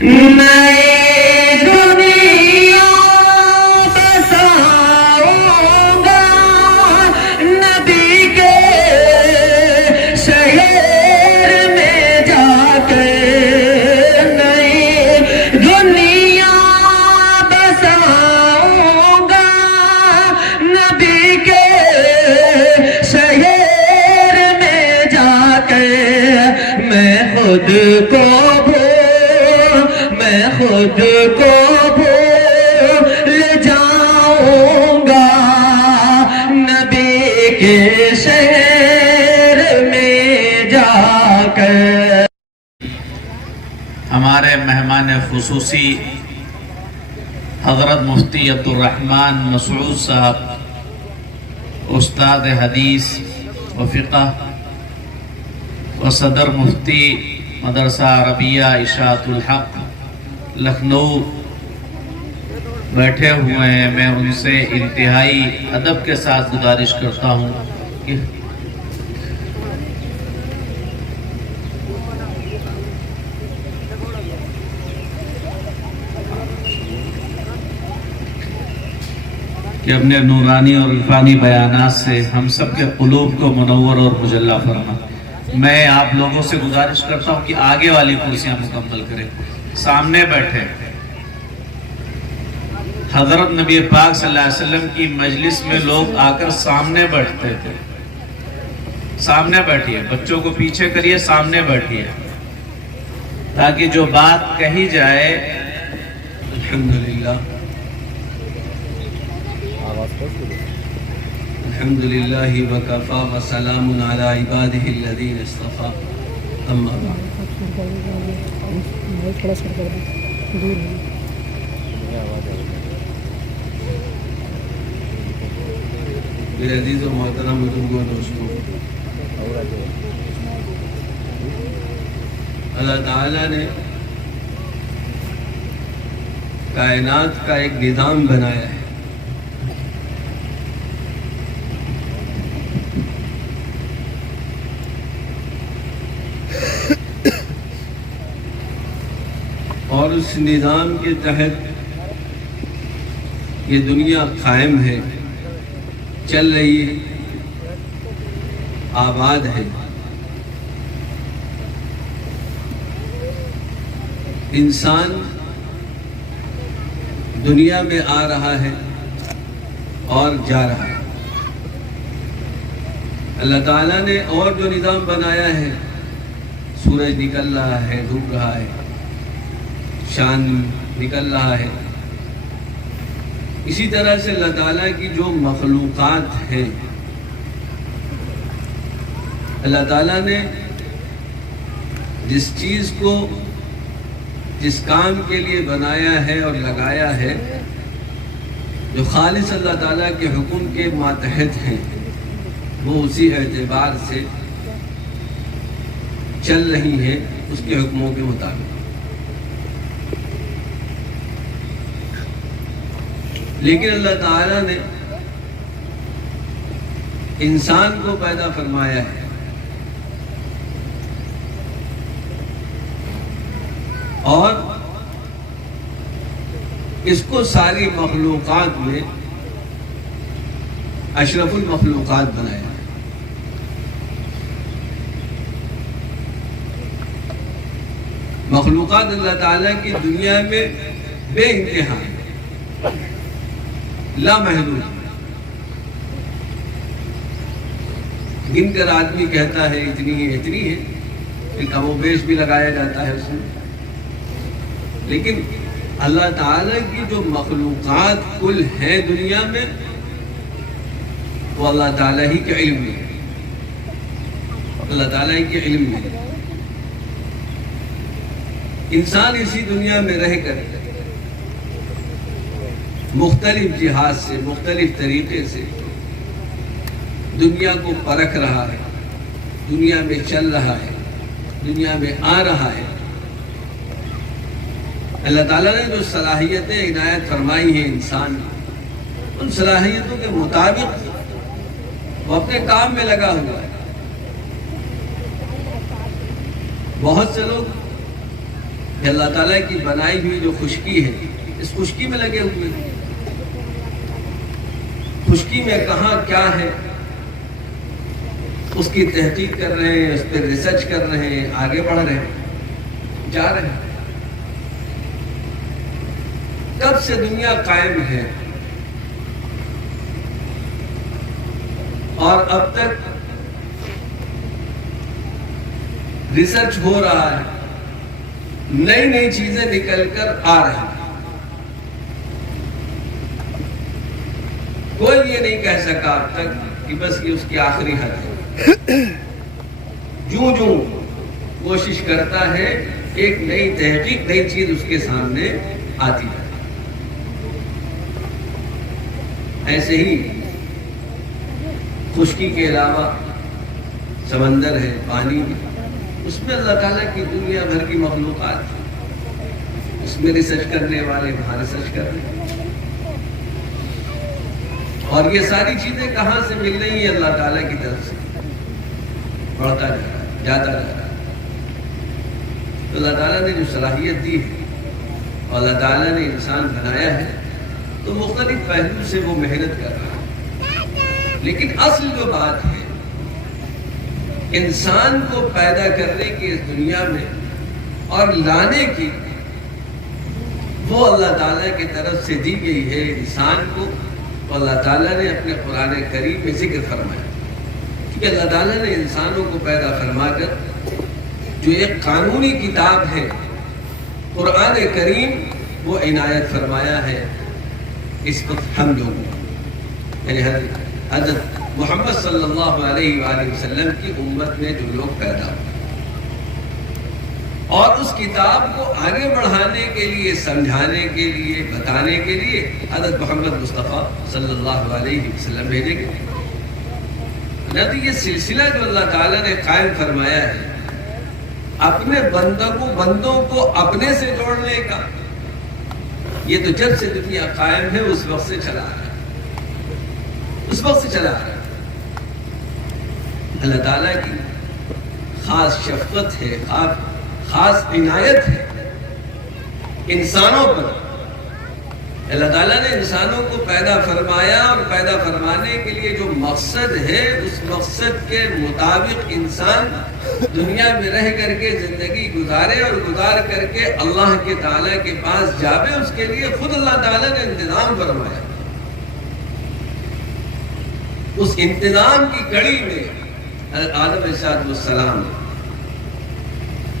نئی دنیا بساؤں گا نبی کے شہر میں جا کر، نئی دنیا بساؤں گا نبی کے شہر میں جا کر، میں خود کو بھول جاؤں گا نبی کے شہر میں جا کر۔ ہمارے مہمان خصوصی حضرت مفتی عبدالرحمن مسعود صاحب، استاد حدیث و فقہ و صدر مفتی مدرسہ عربیہ اشاعت الحق لکھنؤ بیٹھے ہوئے ہیں۔ میں ان سے انتہائی ادب کے ساتھ گزارش کرتا ہوں کہ اپنے نورانی اور عرفانی بیانات سے ہم سب کے قلوب کو منور اور مجلہ فرما۔ میں آپ لوگوں سے گزارش کرتا ہوں کہ آگے والی کرسیاں مکمل کریں، سامنے بیٹھے۔ حضرت نبی پاک صلی اللہ علیہ وسلم کی مجلس میں لوگ آ کر سامنے بیٹھتے تھے۔ سامنے بیٹھیے، بچوں کو پیچھے کریے، سامنے بیٹھیے تاکہ جو بات کہی جائے۔ الحمدللہ الحمدللہ وکفا وسلام علی عبادہ الذین اصطفی، اما بعد۔ میرے عزیز و محترم بزرگوں، دوستوں، اللہ تعالیٰ نے کائنات کا ایک نظام بنایا ہے۔ اور اس نظام کے تحت یہ دنیا قائم ہے، چل رہی ہے، آباد ہے۔ انسان دنیا میں آ رہا ہے اور جا رہا ہے۔ اللہ تعالیٰ نے اور جو نظام بنایا ہے، سورج نکل رہا ہے، ڈوب رہا ہے، چاند نکل رہا ہے، اسی طرح سے اللہ تعالیٰ کی جو مخلوقات ہیں، اللہ تعالیٰ نے جس چیز کو جس کام کے لیے بنایا ہے اور لگایا ہے، جو خالص اللہ تعالیٰ کے حکم کے ماتحت ہیں، وہ اسی اعتبار سے چل رہی ہیں، اس کے حکموں کے مطابق۔ لیکن اللہ تعالیٰ نے انسان کو پیدا فرمایا ہے، اور اس کو ساری مخلوقات میں اشرف المخلوقات بنایا ہے۔ مخلوقات اللہ تعالیٰ کی دنیا میں بے انتہا ہے، لا محدود۔ گن کر آدمی کہتا ہے اتنی ہے، اتنی ہے، پھر کم و بیش بھی لگایا جاتا ہے اس میں۔ لیکن اللہ تعالیٰ کی جو مخلوقات کل ہیں دنیا میں، وہ اللہ تعالیٰ ہی کے علم میں، اللہ تعالیٰ ہی کے علم میں۔ انسان اسی دنیا میں رہ کر مختلف جہاز سے، مختلف طریقے سے دنیا کو پرکھ رہا ہے، دنیا میں چل رہا ہے، دنیا میں آ رہا ہے۔ اللہ تعالیٰ نے جو صلاحیتیں عنایت فرمائی ہیں انسان کو، ان صلاحیتوں کے مطابق وہ اپنے کام میں لگا ہوا ہے۔ بہت سے لوگ کہ اللہ تعالیٰ کی بنائی ہوئی جو خشکی ہے اس خشکی میں لگے ہوئے ہیں. خشکی میں کہاں کیا ہے اس کی تحقیق کر رہے ہیں، اس پہ ریسرچ کر رہے ہیں، آگے بڑھ رہے ہیں، جا رہے ہیں. کب سے دنیا قائم ہے اور اب تک ریسرچ ہو رہا ہے، نئی نئی چیزیں نکل کر آ رہی ہیں. کوئی یہ نہیں کہہ سکا اب تک کہ بس یہ اس کی آخری حد ہے. جوں جوں کوشش کرتا ہے ایک نئی تحقیق، نئی چیز اس کے سامنے آتی ہے. ایسے ہی خشکی کے علاوہ سمندر ہے، پانی ہے، اس میں اللہ تعالیٰ کی دنیا بھر کی مخلوقات ہے. اس میں ریسرچ کرنے والے وہاں ریسرچ کر رہے ہیں. اور یہ ساری چیزیں کہاں سے مل رہی ہیں؟ اللہ تعالیٰ کی طرف سے. بڑھتا جا رہا ہے، جاتا جا رہا ہے. تو اللہ تعالیٰ نے جو صلاحیت دی ہے اور اللہ تعالیٰ نے انسان بنایا ہے تو مختلف پہلو سے وہ محنت کر رہا ہے. لیکن اصل جو بات ہے انسان کو پیدا کرنے کی اس دنیا میں اور لانے کی، وہ اللہ تعالیٰ کی طرف سے دی گئی ہے انسان کو. اللہ تعالیٰ نے اپنے قرآن کریم میں ذکر فرمایا کہ اللہ تعالیٰ نے انسانوں کو پیدا فرما کر جو ایک قانونی کتاب ہے قرآن کریم، وہ عنایت فرمایا ہے اس وقت ہم لوگوں، یعنی حضرت محمد صلی اللہ علیہ وآلہ وسلم کی امت میں جو لوگ پیدا ہوئے، اور اس کتاب کو آگے بڑھانے کے لیے، سمجھانے کے لیے، بتانے کے لیے حضرت محمد مصطفیٰ صلی اللہ علیہ وسلم بھیجے گئے. یہ سلسلہ جو اللہ تعالیٰ نے قائم فرمایا ہے اپنے بندوں کو اپنے سے جوڑنے کا، یہ تو جب سے دنیا قائم ہے اس وقت سے چلا آ رہا ہے، اس وقت سے چلا آ رہا ہے. اللہ تعالیٰ کی خاص شفقت ہے، خاص عنایت ہے انسانوں پر. اللہ تعالیٰ نے انسانوں کو پیدا فرمایا اور پیدا فرمانے کے لیے جو مقصد ہے اس مقصد کے مطابق انسان دنیا میں رہ کر کے زندگی گزارے، اور گزار کر کے اللہ کے تعالیٰ کے پاس جاوے. اس کے لیے خود اللہ تعالیٰ نے انتظام فرمایا. اس انتظام کی کڑی میں حضرت آدم علیہ السلام،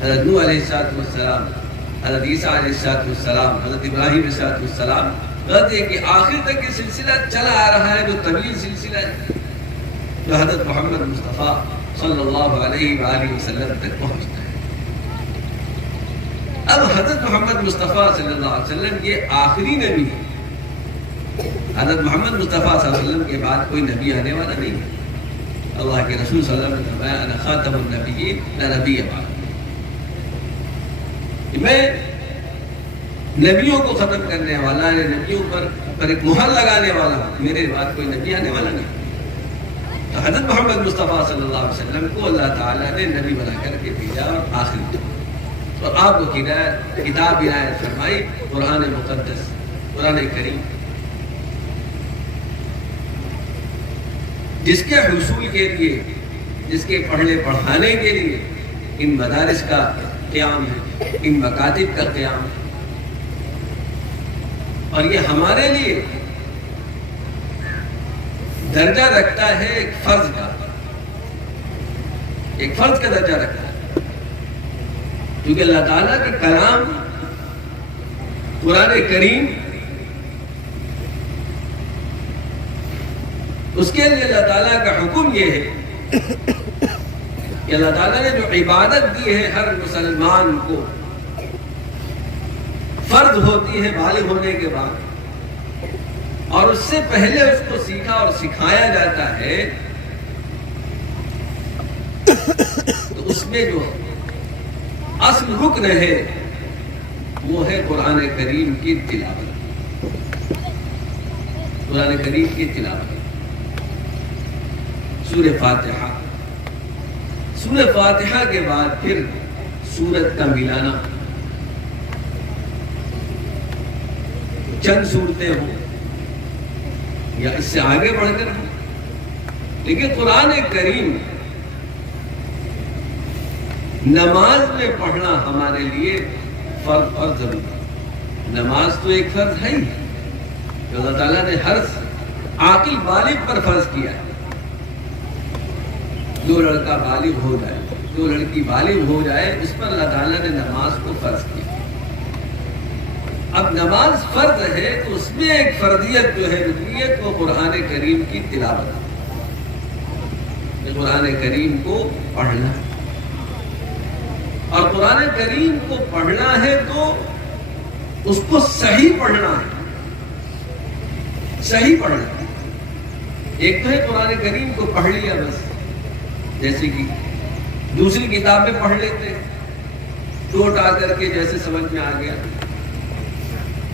حضرت نوح علیہ السلام، حضرت عیسیٰ علیہ السلام، حضرت ابراہیم علیہ السلام، غرض یہ کہ آخر تک یہ سلسلہ چلا آ رہا ہے جو طویل سلسلہ ہے جو حضرت محمد مصطفیٰ صلی اللہ علیہ وآلہ وسلم تک پہنچتا ہے. اب حضرت محمد مصطفیٰ صلی اللہ علیہ وسلم یہ آخری نبی ہے. حضرت محمد مصطفیٰ صلی اللہ علیہ وسلم کے بعد کوئی نبی آنے والا نہیں ہے. اللہ کے رسول صلی اللہ علیہ وسلم نے فرمایا انا خاتم النبیین لا نبی بعد، میں نبیوں کو ختم کرنے والا ہے، نبیوں پر ایک مہر لگانے والا ہوں، میرے بعد کوئی نبی آنے والا نہیں. تو حضرت محمد مصطفیٰ صلی اللہ علیہ وسلم کو اللہ تعالیٰ نے نبی بنا کر کے بھیجا اور آخری اور آپ کو کتاب عنایت فرمائی، قرآن مقدس، قرآن کریم، جس کے حصول کے لیے، جس کے پڑھنے پڑھانے کے لیے ان مدارس کا قیام ہے، ان مکاتب کا قیام ہے. اور یہ ہمارے لیے درجہ رکھتا ہے ایک فرض کا، ایک فرض کا درجہ رکھتا ہے، کیونکہ اللہ تعالیٰ کے کلام قرآن کریم، اس کے لیے اللہ تعالیٰ کا حکم یہ ہے کہ اللہ تعالیٰ نے جو عبادت دی ہے ہر مسلمان کو فرض ہوتی ہے بالغ ہونے کے بعد، اور اس سے پہلے اس کو سیکھا اور سکھایا جاتا ہے، تو اس میں جو اصل رکن ہے وہ ہے قرآن کریم کی تلاوت. قرآن کریم کی تلاوت، سورہ فاتحہ، سورہ فاتحہ کے بعد پھر سورت کا ملانا، چند صورتیں ہوں یا اس سے آگے بڑھ کر ہوں، لیکن قرآن کریم نماز میں پڑھنا ہمارے لیے فرض اور ضروری ہے۔ نماز تو ایک فرض ہے ہی جو اللہ تعالیٰ نے ہر عاقل بالغ پر فرض کیا ہے۔ جو لڑکا بالغ ہو جائے، جو لڑکی بالغ ہو جائے، اس پر اللہ تعالیٰ نے نماز کو فرض کیا۔ اب نماز فرض ہے تو اس میں ایک فرضیت جو ہے، رکنیت، وہ قرآن کریم کی تلاوت، قرآن کریم کو پڑھنا۔ اور قرآن کریم کو پڑھنا ہے تو اس کو صحیح پڑھنا ہے، صحیح پڑھنا ہے۔ ایک تو ہے قرآن کریم کو پڑھ لیا بس، جیسے کہ دوسری کتاب میں پڑھ لیتے چوٹ آ کر کے جیسے سمجھ میں آ گیا،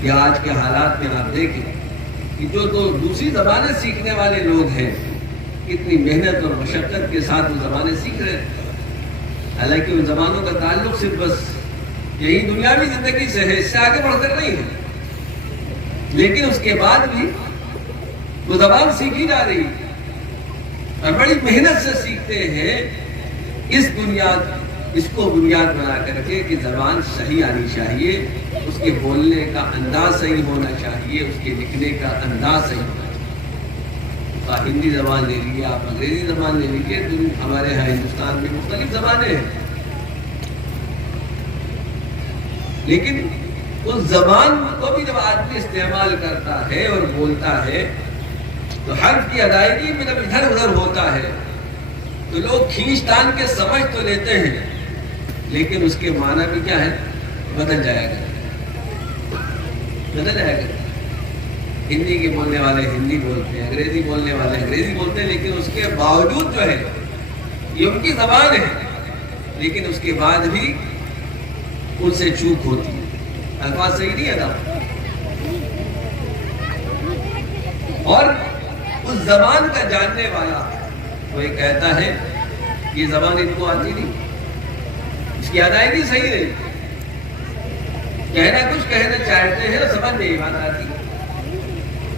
یا آج کے حالات میں آپ دیکھیں کہ جو دوسری زبانیں سیکھنے والے لوگ ہیں، کتنی محنت اور مشقت کے ساتھ وہ زبانیں سیکھ رہے ہیں، حالانکہ ان زبانوں کا تعلق صرف بس یہی دنیاوی زندگی سے ہے، اس سے آگے بڑھ کر نہیں ہے، لیکن اس کے بعد بھی وہ زبان سیکھی جا رہی ہے اور بڑی محنت سے سیکھتے ہیں، اس کو بنیاد بنا کر کے کہ زبان صحیح آنی چاہیے، اس کے بولنے کا انداز صحیح ہونا چاہیے، اس کے لکھنے کا انداز صحیح ہونا چاہیے۔ آپ ہندی زبان لے لیجیے، آپ انگریزی زبان لے لیجیے، ہمارے یہاں ہندوستان میں مختلف زبانیں ہیں، لیکن اس زبان کو بھی جب آدمی استعمال کرتا ہے اور بولتا ہے تو حرف کی ادائیگی میں جب ادھر ادھر ہوتا ہے تو لوگ کھینچ تان کے سمجھ تو لیتے ہیں، لیکن اس کے معنی بھی کیا ہے، بدل جائے گا، بدل جائے گا۔ ہندی کے بولنے والے ہندی بولتے ہیں، انگریزی بولنے والے انگریزی بولتے ہیں، لیکن اس کے باوجود جو ہے یہ ان کی زبان ہے، لیکن اس کے بعد بھی ان سے چوک ہوتی ہے، الفاظ صحیح نہیں ادا۔ اور اس زبان کا جاننے والا وہ یہ کہتا ہے یہ زبان ان کو آتی نہیں، اس کی ادائیگی صحیح نہیں، کہنا کچھ کہنا چاہتے ہیں اور سمجھ نہیں بات آتی۔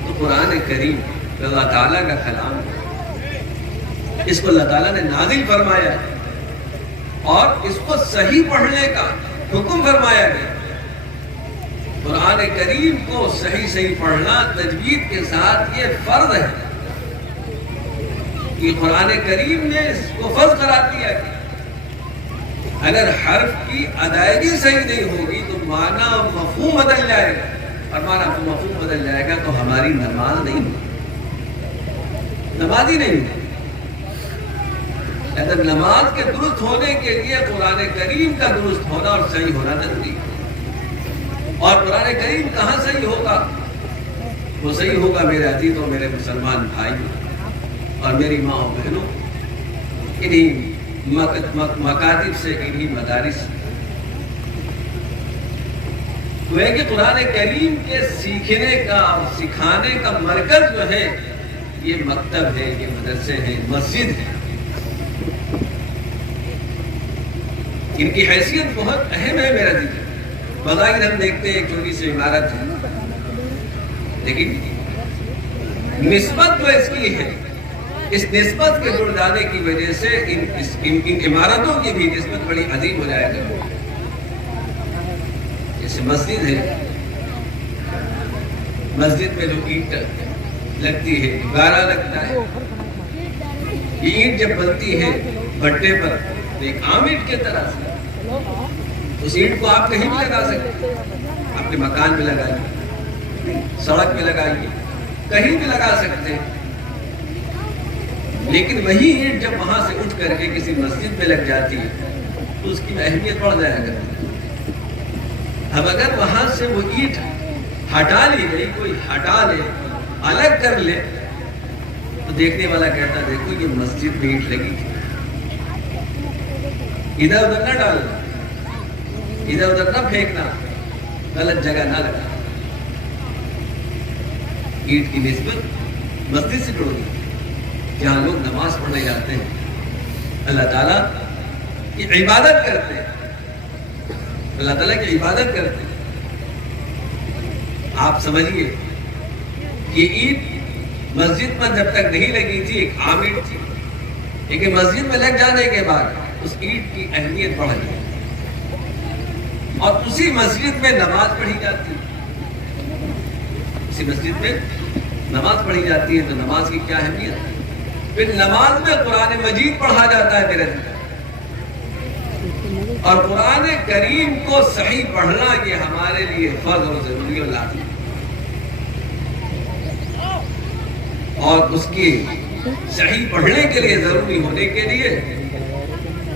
تو قرآن کریم اللہ تعالیٰ کا کلام ہے، اس کو اللہ تعالیٰ نے نازل فرمایا اور اس کو صحیح پڑھنے کا حکم فرمایا گیا۔ قرآن کریم کو صحیح پڑھنا تجوید کے ساتھ یہ فرض ہے، کہ قرآن کریم نے اس کو فرض قرار دیا کہ اگر حرف کی ادائیگی صحیح نہیں ہوگی تو معنی اور مفہوم بدل جائے گا، اور معنی اور مفہوم بدل جائے گا تو ہماری نماز نہیں ہوگی، نماز ہی نہیں ہوگی۔ اگر نماز کے درست ہونے کے لیے قرآن کریم کا درست ہونا اور صحیح ہونا ضروری ہے۔ اور قرآن کریم کہاں صحیح ہوگا؟ وہ صحیح ہوگا میرے عزیزوں، میرے مسلمان بھائیوں اور میری ماں و بہنوں، انہی مکاتب سے، انہی مدارس سے۔ وہ ہے کہ قرآن کریم کے سیکھنے کا اور سکھانے کا مرکز جو ہے یہ مکتب ہے، یہ مدرسے ہیں، مسجد ہے۔ ان کی حیثیت بہت اہم ہے میرا دل۔ بظاہر ہم دیکھتے ہیں ایک چھوٹی سی عمارت ہے، لیکن نسبت جو اس کی ہے، اس نسبت کے جڑ جانے کی وجہ سے ان عمارتوں کی بھی نسبت بڑی عظیم ہو جائے گا۔ جیسے مسجد ہے، مسجد میں جو اینٹ لگتی ہے، گارا لگتا ہے، یہ اینٹ جب بنتی ہے بھٹے پر تو ایک عام اینٹ کی طرح سے، اس اینٹ کو آپ کہیں بھی لگا سکتے، اپنے مکان میں لگائیے، سڑک میں لگائیے، کہیں بھی لگا سکتے ہیں، لیکن وہی اینٹ جب وہاں سے اٹھ کر کے کسی مسجد میں لگ جاتی ہے تو اس کی اہمیت بڑھ جائے گا۔ اب اگر وہاں سے وہ اینٹ ہٹا لی گئی، کوئی ہٹا لے، الگ کر لے، تو دیکھنے والا کہتا دیکھو یہ مسجد میں اینٹ لگی تھی، ادھر ادھر نہ ڈالنا، ادھر ادھر نہ پھینکنا، غلط جگہ نہ لگا۔ اینٹ کی نسبت مسجد سے جڑ گئی، جہاں لوگ نماز پڑھنے جاتے ہیں، اللہ تعالیٰ کی عبادت کرتے ہیں، اللہ تعالیٰ کی عبادت کرتے ہیں۔ آپ سمجھیے کہ عید مسجد پر جب تک نہیں لگی تھی ایک عام عید تھی، لیکن مسجد میں لگ جانے کے بعد اس عید کی اہمیت بڑھ گئی اور اسی مسجد میں نماز پڑھی جاتی ہے، اسی مسجد میں نماز پڑھی جاتی ہے، تو نماز کی کیا اہمیت ہے؟ پھر نماز میں قرآن مجید پڑھا جاتا ہے میرے دل، اور قرآن کریم کو صحیح پڑھنا یہ ہمارے لیے فرض اور ضروری اور لازمی، اور اس کی صحیح پڑھنے کے لیے ضروری ہونے کے لیے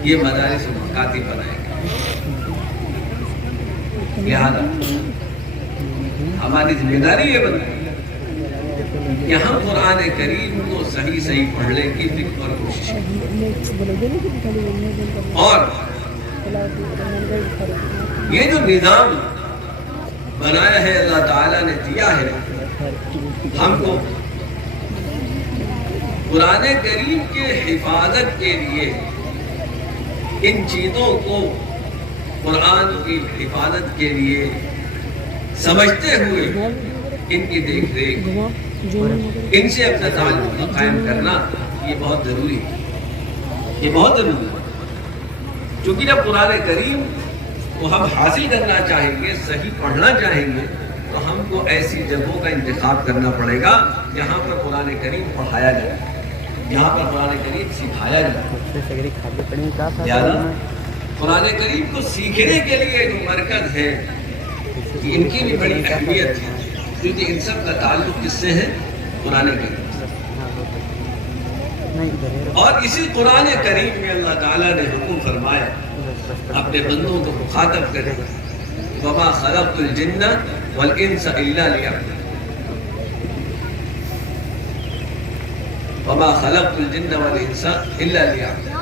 یہ مدارس و مکاتب بنائے گئے۔ لہذا ہماری ذمہ داری یہ بنتی ہے کہ ہم قرآن کریم کو صحیح پڑھنے کی فکر اور کوشش کریں، اور یہ جو نظام بنایا ہے اللہ تعالیٰ نے دیا ہے ہم کو قرآن کریم کے حفاظت کے لیے، ان چیزوں کو قرآن کی حفاظت کے لیے سمجھتے ہوئے ان کی دیکھ ریکھ، ان سے اپنا تعلق قائم کرنا یہ بہت ضروری ہے، یہ بہت ضروری ہے، کیونکہ جب قرآن کریم کو ہم حاصل کرنا چاہیں گے، صحیح پڑھنا چاہیں گے، تو ہم کو ایسی جگہوں کا انتخاب کرنا پڑے گا جہاں پر قرآن کریم پڑھایا جائے، جہاں پر قرآن کریم سکھایا جائے۔ لہٰذا قرآن کریم کو سیکھنے کے لیے جو مرکز ہے ان کی بھی بڑی اہمیت ہے، کیونکہ ان سب کا تعلق کس سے ہے؟ قرآن کریم۔ اور اسی قرآن کریم میں اللہ تعالیٰ نے حکم فرمایا اپنے بندوں کو مخاطب کرے، وَمَا خَلَقْتُ الْجِنَّ وَالْإِنسَ إِلَّا لِيَعْبُدُونِ، وَمَا خَلَقْتُ الْجِنَّ وَالْإِنسَ إِلَّا لِيَعْبُدُونِ،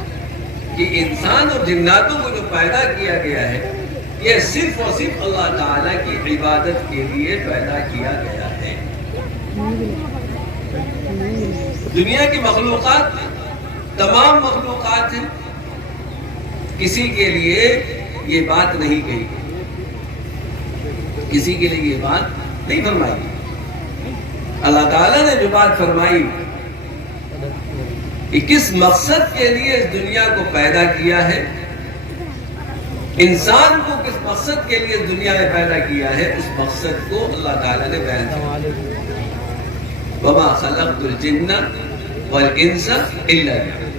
کہ انسان اور جناتوں کو جو پیدا کیا گیا ہے یہ صرف اور صرف اللہ تعالیٰ کی عبادت کے لیے پیدا کیا گیا ہے۔ دنیا کی مخلوقات تمام مخلوقات ہیں، کسی کے لیے یہ بات نہیں کہی، کسی کے لیے یہ بات نہیں فرمائی۔ اللہ تعالیٰ نے جو بات فرمائی کہ کس مقصد کے لیے اس دنیا کو پیدا کیا ہے، انسان کو کس مقصد کے لیے دنیا میں پیدا کیا ہے، اس مقصد کو اللہ تعالیٰ نے بیان کیا۔ وَمَا خَلَقْتُ الْجِنَّ وَالْإِنسَ إِلَّا لِيَعْبُدُونِ،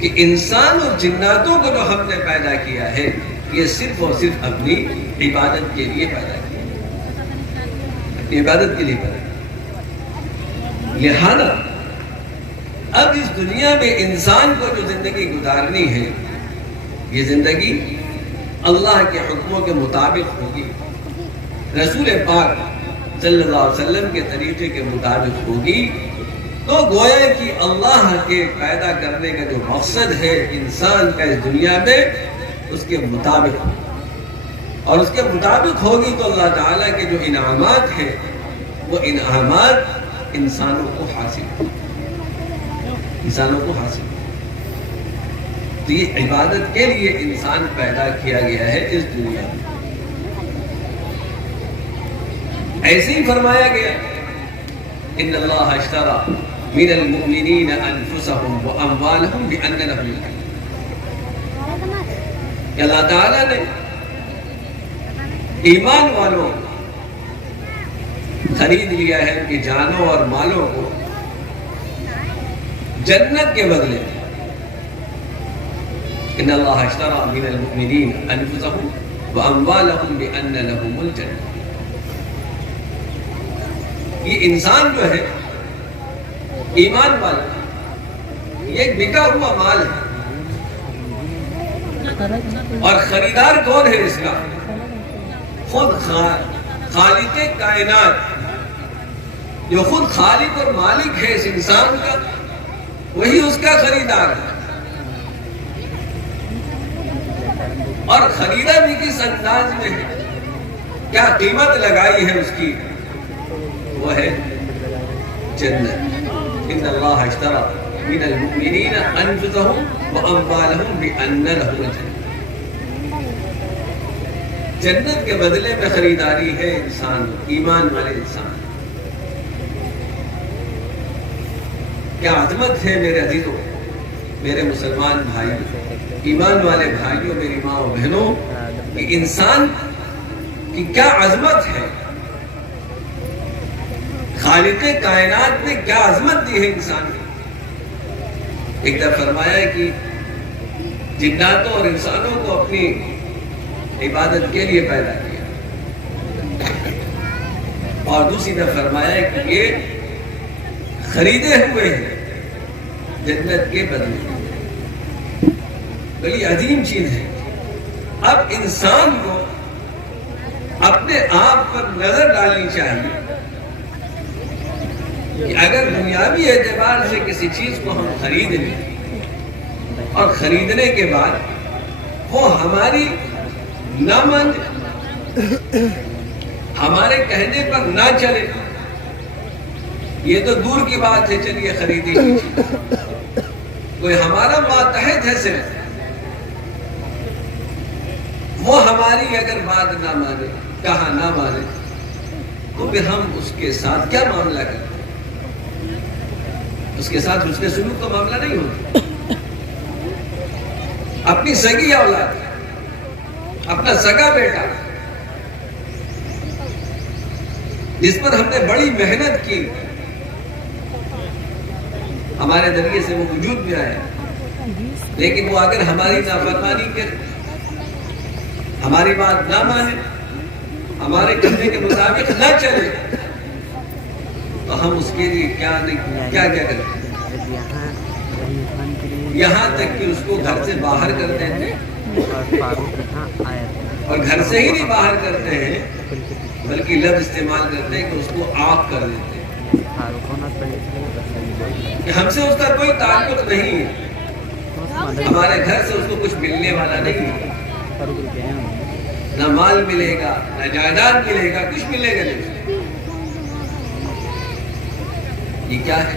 کہ انسان اور جناتوں کو جو ہم نے پیدا کیا ہے یہ صرف اور صرف اپنی عبادت کے لیے پیدا کیا، اپنی عبادت کے لیے پیدا کیا۔ لہذا اب اس دنیا میں انسان کو جو زندگی گزارنی ہے یہ زندگی اللہ کے حکموں کے مطابق ہوگی، رسول پاک صلی اللہ علیہ وسلم کے طریقے کے مطابق ہوگی، تو گویا کہ اللہ کے پیدا کرنے کا جو مقصد ہے انسان کا اس دنیا میں اس کے مطابق ہوگی، اور اس کے مطابق ہوگی تو اللہ تعالیٰ کے جو انعامات ہیں وہ انعامات انسانوں کو حاصل ہوں، انسانوں کو حاصل ہوں۔ تو یہ عبادت کے لیے انسان پیدا کیا گیا ہے اس دنیا میں۔ ایسے ہی فرمایا گیا ان اللہ اشتری من المؤمنین انفسهم واموالهم بان لهم الجنہ، کہ اللہ تعالیٰ نے ایمان والوں خرید لیا ہے ان کی جانوں اور مالوں کو جنت کے بدلے۔ ان اللہ اشتری من المؤمنین انفسهم واموالهم بان لهم الجنہ، یہ انسان جو ہے ایمان والا یہ ایک بکا ہوا مال ہے، اور خریدار کون ہے اس کا؟ خود خالق کائنات، جو خود خالق اور مالک ہے اس انسان کا، وہی اس کا خریدار ہے۔ اور خریدا بھی کس انداز میں ہے، کیا قیمت لگائی ہے اس کی؟ وہ ہے جنت۔ ان اللہ اشتری من المؤمنین انفسهم واموالهم بان لهم الجنہ۔ جنت کے بدلے میں خریداری ہے انسان، ایمان والے انسان. کیا عظمت ہے میرے عزیزوں، میرے مسلمان بھائیوں، ایمان والے بھائیوں، میری ماں و بہنوں، کہ انسان کی کیا عظمت ہے. خالق کائنات نے کیا عظمت دی ہے انسان کی. ایک طرف فرمایا ہے کہ جناتوں اور انسانوں کو اپنی عبادت کے لیے پیدا کیا، اور دوسری طرف فرمایا ہے کہ یہ خریدے ہوئے ہیں جنت کے بدلے. بڑی عظیم چیز ہے. اب انسان کو اپنے آپ پر نظر ڈالنی چاہیے کہ اگر دنیاوی اعتبار سے کسی چیز کو ہم خرید لیں اور خریدنے کے بعد وہ ہماری نہ مانے، ہمارے کہنے پر نہ چلے، یہ تو دور کی بات ہے، چلیے خریدی کی چیز. کوئی ہمارا ماتحت ہے صرف، وہ ہماری اگر بات نہ مانے، کہا نہ مانے، تو پھر ہم اس کے ساتھ کیا معاملہ کریں؟ اس کے ساتھ حسن سلوک کا معاملہ نہیں ہوتا. اپنی سگی اولاد، اپنا سگا بیٹا جس پر ہم نے بڑی محنت کی، ہمارے ذریعے سے وہ وجود میں آیا، لیکن وہ اگر ہماری نافرمانی کرے، ہماری بات نہ مانے، ہمارے کہنے کے مطابق نہ چلے، تو ہم اس کے لیے کیا کرتے ہیں. یہاں تک کہ اس کو گھر سے باہر کر دیتے ہیں، اور گھر سے ہی نہیں باہر کرتے ہیں بلکہ لفظ استعمال کرتے ہیں کہ اس کو آپ کر دیتے ہیں کہ ہم سے اس کا کوئی تعلق نہیں ہے، ہمارے گھر سے اس کو کچھ ملنے والا نہیں ہے، نہ مال ملے گا، نہ جائیداد ملے گا، کچھ ملے گا نہیں. یہ کیا ہے؟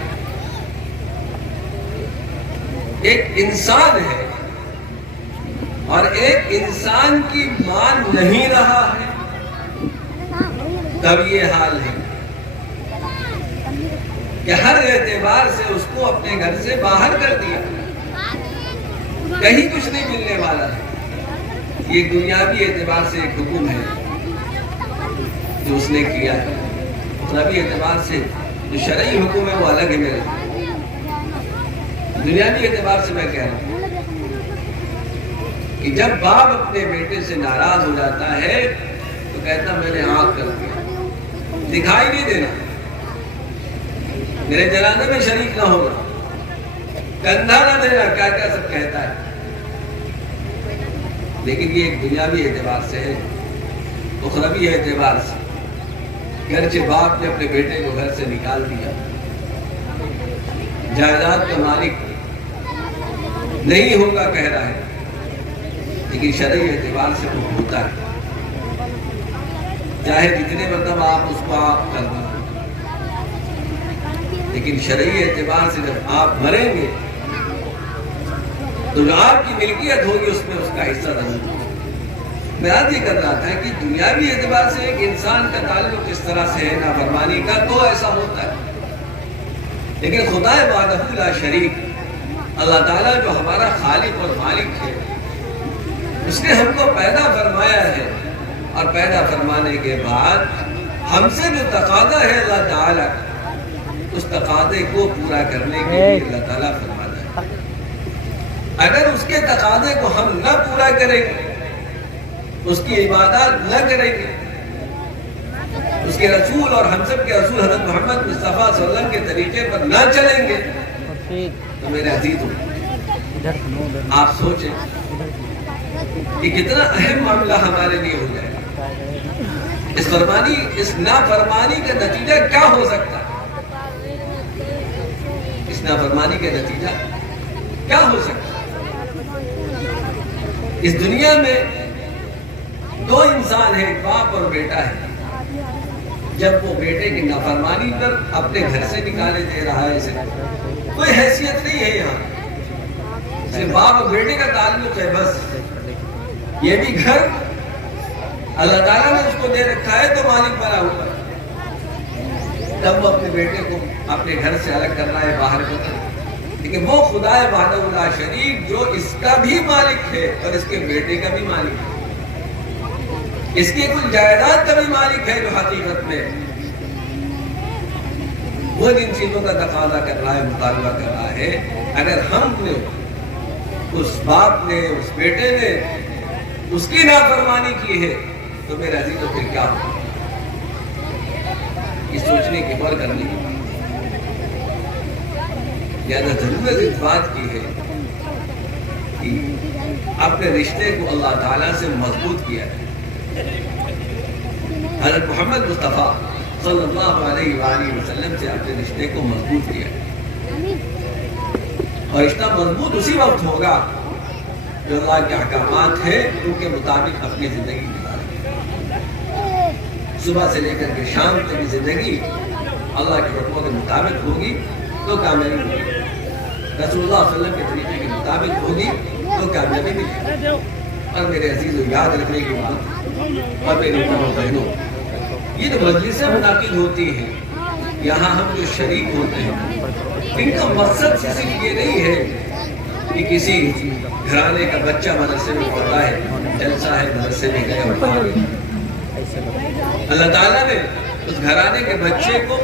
ایک انسان ہے اور ایک انسان کی مان نہیں رہا ہے، تب یہ حال ہے کہ ہر اعتبار سے اس کو اپنے گھر سے باہر کر دیا، کہیں کچھ نہیں ملنے والا ہے. یہ دنیاوی اعتبار سے ایک حکم ہے جو اس نے کیا ہے. اخروی اعتبار سے جو شرعی حکم ہے وہ الگ ہے میرے. دنیاوی اعتبار سے میں کہہ رہا ہوں کہ جب باپ اپنے بیٹے سے ناراض ہو جاتا ہے تو کہتا میں نے آنکھ کر دیا، دکھائی نہیں دینا، میرے جنازے میں شریک نہ ہونا، کندھا نہ دینا، کیا کیا سب کہتا ہے. لیکن یہ ایک دنیاوی اعتبار سے ہے. اخروی اعتبار سے گرچہ باپ نے اپنے بیٹے کو گھر سے نکال دیا، جائیداد کا مالک نہیں ہوگا کہہ رہا ہے، لیکن شرعی اعتبار سے وہ ہوتا ہے. چاہے جتنے مرتبہ آپ اس کو آپ کر دیں، لیکن شرعی اعتبار سے جب آپ مریں گے تو جو آپ کی ملکیت ہوگی اس میں اس کا حصہ ضرور ہوگا. میں آج یہ کر رہا تھا کہ دنیاوی اعتبار سے ایک انسان کا تعلق اس طرح سے ہے نافرمانی کا تو ایسا ہوتا ہے، لیکن خدا وحدہ لا شریک اللہ تعالیٰ جو ہمارا خالق اور مالک ہے، اس نے ہم کو پیدا فرمایا ہے، اور پیدا فرمانے کے بعد ہم سے جو تقاضا ہے اللہ تعالیٰ اس تقاضے کو پورا کرنے کے لیے اللہ تعالیٰ فرماتا ہے. اگر اس کے تقاضے کو ہم نہ پورا کریں گے، اس کی عبادات نہ کریں گے، اس کے رسول اور ہم سب کے رسول حضرت محمد مصطفیٰ صلی اللہ علیہ وسلم کے طریقے پر نہ چلیں گے، تو میرے عزیزوں آپ سوچیں کہ کتنا اہم معاملہ ہمارے لیے ہو جائے گا. اس نافرمانی کا نتیجہ کیا ہو سکتا ہے؟ اس نافرمانی کا نتیجہ کیا ہو سکتا ہے؟ اس دنیا میں دو انسان ہیں، ایک باپ اور بیٹا ہے. جب وہ بیٹے کی نافرمانی پر اپنے گھر سے نکالے دے رہا ہے، اسے کوئی حیثیت نہیں ہے، یہاں صرف باپ اور بیٹے کا تعلق ہے، بس یہ بھی گھر اللہ تعالیٰ نے اس کو دے رکھا ہے تو مالک بنا ہوا ہے. تب وہ اپنے بیٹے کو اپنے گھر سے الگ کرنا ہے، باہر کرنا ہے، لیکن وہ خدا وحدہ لا شریک جو اس کا بھی مالک ہے اور اس کے بیٹے کا بھی مالک ہے، اس کی کل جائیداد کا بھی مالک ہے، جو حقیقت میں وہ جن چیزوں کا تقاضا کر رہا ہے، مطالبہ کر رہا ہے، اگر ہم نے اس باپ نے، اس بیٹے نے اس کی نافرمانی کی ہے تو میرے عزیزوں پھر کیا ہو؟ یہ سوچنے کی غور کرنے کی زیادہ ضرورت اس بات کی ہے کہ اپنے رشتے کو اللہ تعالیٰ سے مضبوط کیا ہے. حضرت محمد مصطفیٰ صلی اللہ علیہ وآلہ وسلم سے اپنے رشتے کو مضبوط کیا ہے. اور رشتہ مضبوط اسی وقت ہوگا جو اللہ کے احکامات ہیں ان کے مطابق اپنی زندگی گزارے. صبح سے لے کر کے شام تک کی زندگی اللہ کے حکموں کے مطابق ہوگی تو کامیابی ملے گی. رسول اللہ صلی اللہ علیہ وسلم کے طریقے کے مطابق ہوگی تو کامیابی ملے گی. اور میرے عزیزوں، یاد رکھنے کی بات، اور میرے بہنوں، یہ جو مجلسیں منعقد ہوتی ہیں، یہاں ہم جو شریک ہوتے ہیں، ان کا مقصد صرف یہ نہیں ہے کہ کسی گھرانے کا بچہ مدرسے میں پڑھتا ہے، جلسہ ہے، مدرسے میں گئے اور پڑھ گئے. اللہ تعالیٰ نے اس گھرانے کے بچے کو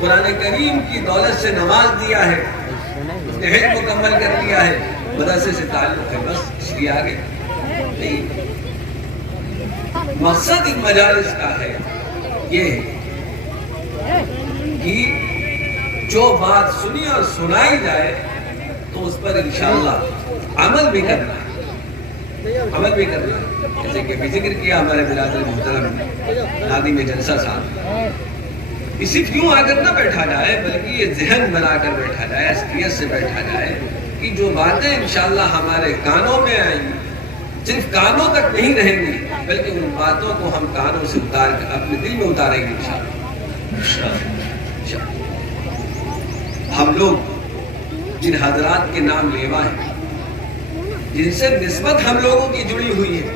قرآن کریم کی دولت سے نواز دیا ہے، اس نے علم مکمل کر دیا ہے، مدرسے سے تعلق ہے، بس اس لیے آگے نہیں. مقصد ان مجالس کا ہے یہ کہ جو بات سنی اور سنائی جائے تو اس پر انشاءاللہ عمل بھی کرنا ہے، عمل بھی کرنا ہے. جیسے کہ بھی ذکر کیا ہمارے برادر محترم نادی میں جلسہ صاحب، اسی کیوں آ کر نہ بیٹھا جائے بلکہ یہ ذہن بنا کر بیٹھا جائے، اسکیت سے بیٹھا جائے کہ جو باتیں انشاءاللہ ہمارے کانوں میں آئیں گی صرف کانوں تک نہیں رہیں گی بلکہ ان باتوں کو ہم کانوں سے اتار کر اپنے دل میں اتاریں گے انشاءاللہ. ہم لوگ جن حضرات کے نام لیوا ہیں، جن سے نسبت ہم لوگوں کی جڑی ہوئی ہے،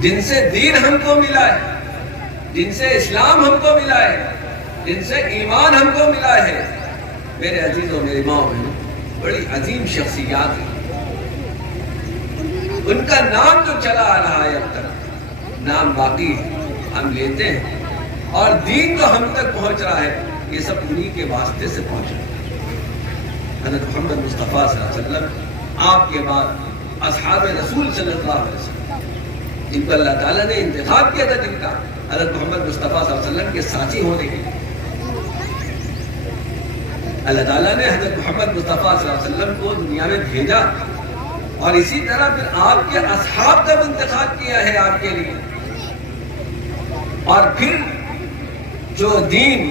جن سے دین ہم کو ملا ہے، جن سے اسلام ہم کو ملا ہے، جن سے ایمان ہم کو ملا ہے، میرے عزیزوں، میری ماں بہنوں، بڑی عظیم شخصیات ہیں. ان کا نام جو چلا آ رہا ہے اب تک، نام باقی ہے، ہم لیتے ہیں، اور دین جو ہم تک پہنچ رہا ہے یہ سب انہی کے واسطے سے پہنچ رہا ہے. حضرت محمد مصطفیٰ صلی اللہ علیہ وسلم، آپ کے بعد اصحاب رسول صلی اللہ علیہ وسلم، جن کو اللہ تعالیٰ نے انتخاب کیا تھا، جن کا حضرت محمد مصطفیٰ صلی اللہ علیہ وسلم کے ساتھی ہونے کے لیے اللہ تعالیٰ نے حضرت محمد مصطفیٰ صلی اللہ علیہ وسلم کو دنیا میں بھیجا، اور اسی طرح پھر آپ کے اصحاب کا بھی انتخاب کیا ہے آپ کے لیے. اور پھر جو دین،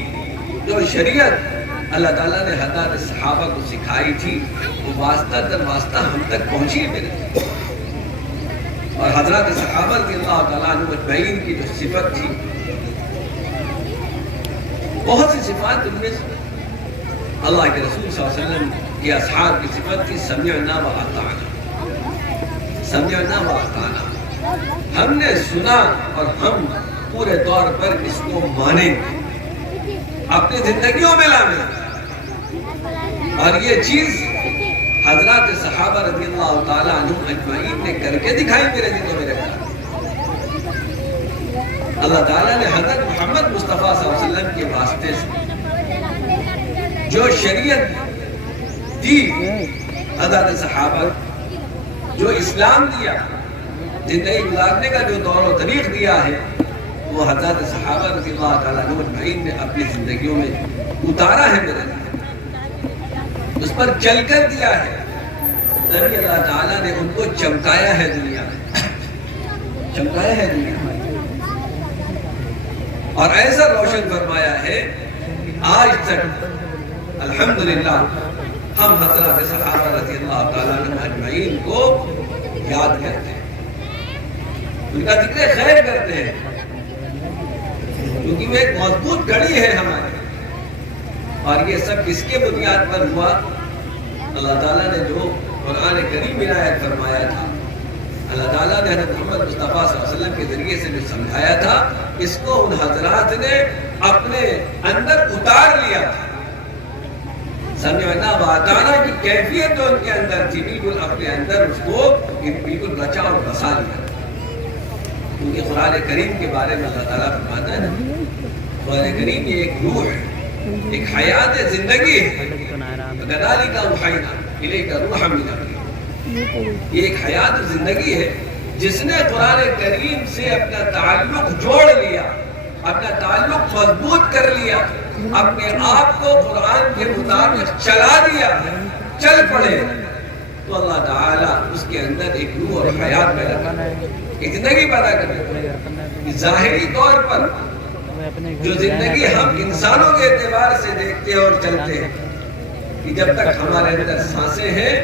جو شریعت اللہ تعالیٰ نے حضرت صحابہ کو سکھائی تھی وہ واسطہ در واسطہ ہم تک پہنچی ہے میرے. اور حضرات صحابہ رضی اللہ تعالیٰ عنہ اجمعین کی جو صفت تھی، بہت سی صفات ان میں اللہ کے رسول صلی اللہ علیہ وسلم کے اصحاب کی صفت تھی سمعنا و اطعنا. سمعنا و اطعنا، ہم نے سنا اور ہم پورے طور پر اس کو مانیں گے، اپنی زندگیوں میں لائیں. اور یہ چیز حضرات صحابہ رضی اللہ تعالیٰ عنہ اجمعین نے کر کے دکھائی میرے دل میں رکھا. اللہ تعالیٰ نے حضرت محمد مصطفیٰ صلی اللہ علیہ وسلم کے واسطے سے جو شریعت دی، حضرت صحابہ جو اسلام دیا، زندگی گزارنے کا جو دور و طریق دیا ہے، وہ حضرت صحابہ رضی اللہ تعالیٰ عنہ اجمعین نے اپنی زندگیوں میں اتارا ہے میرے لیے، اس پر چل کر دیا ہے. تبھی اللہ تعالیٰ نے ان کو چمکایا ہے دنیا میں، چمکایا ہے دنیا میں، اور ایسا روشن فرمایا ہے کہ آج تک الحمدللہ ہم حضرات صحابہ رضی اللہ تعالیٰ عنہ اجمعین کو یاد کرتے ہیں، ان کا ذکر خیر کرتے ہیں، کیونکہ وہ ایک مضبوط گڑی ہے ہمارے. اور یہ سب کس کے بنیاد پر ہوا؟ اللہ تعالیٰ نے جو قرآن کریم میں آیت فرمایا تھا، اللہ تعالیٰ نے حضرت محمد مصطفیٰ صلی اللہ علیہ وسلم کے ذریعے سے جو سمجھایا تھا اس کو ان حضرات نے اپنے اندر اتار لیا تھا. سمجھنا واتانا کی کیفیت جو ان کے اندر تھی بالکل اپنے اندر اس کو بالکل رچا اور بسا لیا. کیونکہ قرآن کریم کے بارے میں اللہ تعالیٰ فرماتا ہے نا، قرآن کریم یہ ایک روح ہے، ایک حیات زندگی ہے. کذالک اوحینا الیک روحا من امرنا، یہ ایک حیات زندگی ہے جس نے قرآن کریم سے اپنا تعلق جوڑ لیا، اپنا تعلق مضبوط کر لیا، اپنے آپ کو قرآن کے مطابق چلا دیا، چل پڑے، تو اللہ تعالیٰ اس کے اندر ایک روح اور حیات پیدا کرتا ہے، ایک زندگی پیدا کرتا ہے. ظاہری طور پر جو زندگی ہم انسانوں کے اعتبار سے دیکھتے ہیں اور چلتے ہیں کہ جب تک ہمارے اندر سانسیں ہیں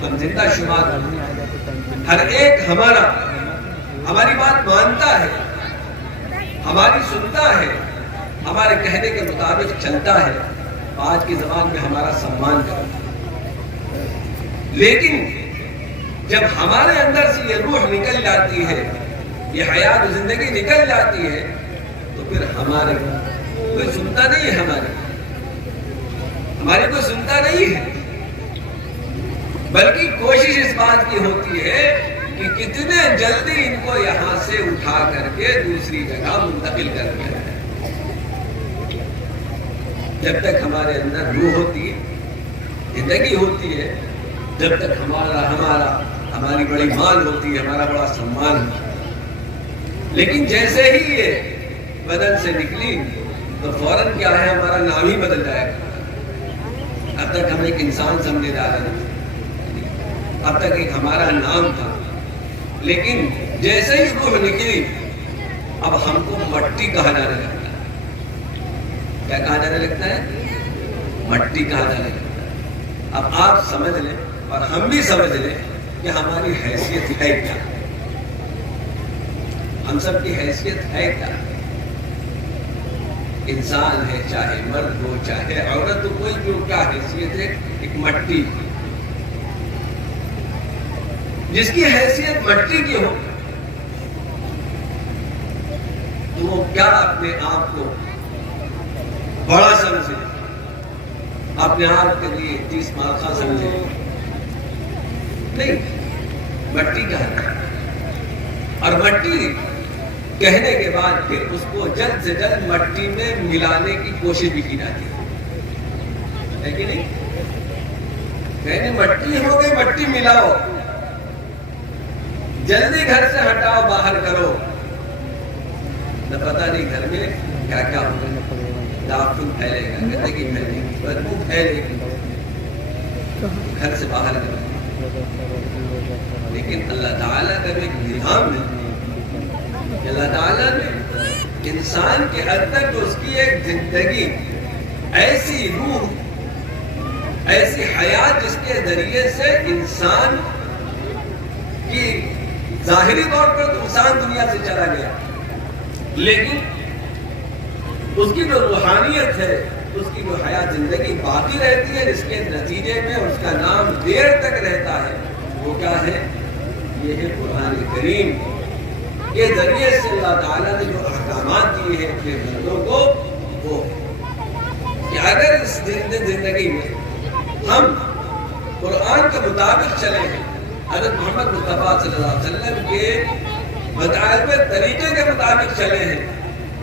ہم زندہ شمار ہیں. ہر ایک ہماری بات مانتا ہے، ہماری سنتا ہے، ہمارے کہنے کے مطابق چلتا ہے، آج کی زبان میں ہمارا سمان کرتا ہے. لیکن جب ہمارے اندر سے یہ روح نکل جاتی ہے، یہ حیات زندگی نکل جاتی ہے، تو پھر ہمارے کوئی سنتا نہیں ہے، ہماری کوئی سنتا نہیں ہے. بلکہ کوشش اس بات کی ہوتی ہے کہ کتنے جلدی ان کو یہاں سے اٹھا کر کے دوسری جگہ منتقل کر دیا جائے. جب تک ہمارے اندر روح ہوتی ہے، زندگی ہوتی ہے، جب تک ہماری بڑی مان ہوتی ہے، ہمارا بڑا سمان ہوتا ہے. لیکن جیسے ہی یہ بدن سے نکلی تو فوراً کیا ہے، ہمارا نام ہی بدل جائے گا. اب تک ہم ایک انسان سمجھے جا رہے ہیں، اب تک ایک ہمارا نام تھا، لیکن جیسے ہی روح نکلی اب ہم کو مٹی کہا جانے لگتا ہے. کیا کہا جانے لگتا ہے؟ مٹی کہا جانے لگتا ہے. اب آپ سمجھ لیں اور ہم بھی سمجھ لیں کہ ہماری حیثیت ہے کیا، ہم سب کی حیثیت ہے کیا. انسان ہے، چاہے مرد ہو چاہے عورت ہو، کوئی جو کیا حیثیت ہے، ایک مٹی کی. جس کی حیثیت مٹی کی ہو تو وہ کیا اپنے آپ کو بڑا سمجھے، اپنے آپ کے لیے 30 مارکا سمجھے؟ نہیں، مٹی کہنا. اور مٹی کہنے کے بعد پھر اس کو جلد سے جلد مٹی میں ملانے کی کوشش بھی کی جاتی ہے کہ نہیں؟ کہنے مٹی ہو گئی، مٹی ملاؤ، جلدی گھر سے ہٹاؤ، باہر کرو. نہ پتہ نہیں گھر میں کیا کیا ہوگا، داخل پھیلے گا، گندگی پھیلے گی، بدبو پھیلے گی، گھر سے باہر کرو. لیکن اللہ تعالیٰ کا بھی ایک نظام ہے. اللہ تعالیٰ نے انسان کے اندر جو اس کی ایک زندگی، ایسی روح، ایسی حیات جس کے ذریعے سے انسان کی ظاہری طور پر تو انسان دنیا سے چلا گیا، لیکن اس کی جو روحانیت ہے، اس کی جو حیات زندگی باقی رہتی ہے، جس کے نتیجے میں اس کا نام دیر تک رہتا ہے، وہ کیا ہے؟ یہ ہے قرآن کریم. کے ذریعے سے اللہ تعالیٰ نے جو احکامات دیے ہیں اپنے بندوں کو، وہ کہ اگر اس زندگی میں ہم قرآن کے مطابق چلے ہیں، حضرت محمد مصطفیٰ صلی اللہ علیہ وسلم کے بتائے ہوئے طریقے کے مطابق چلے ہیں،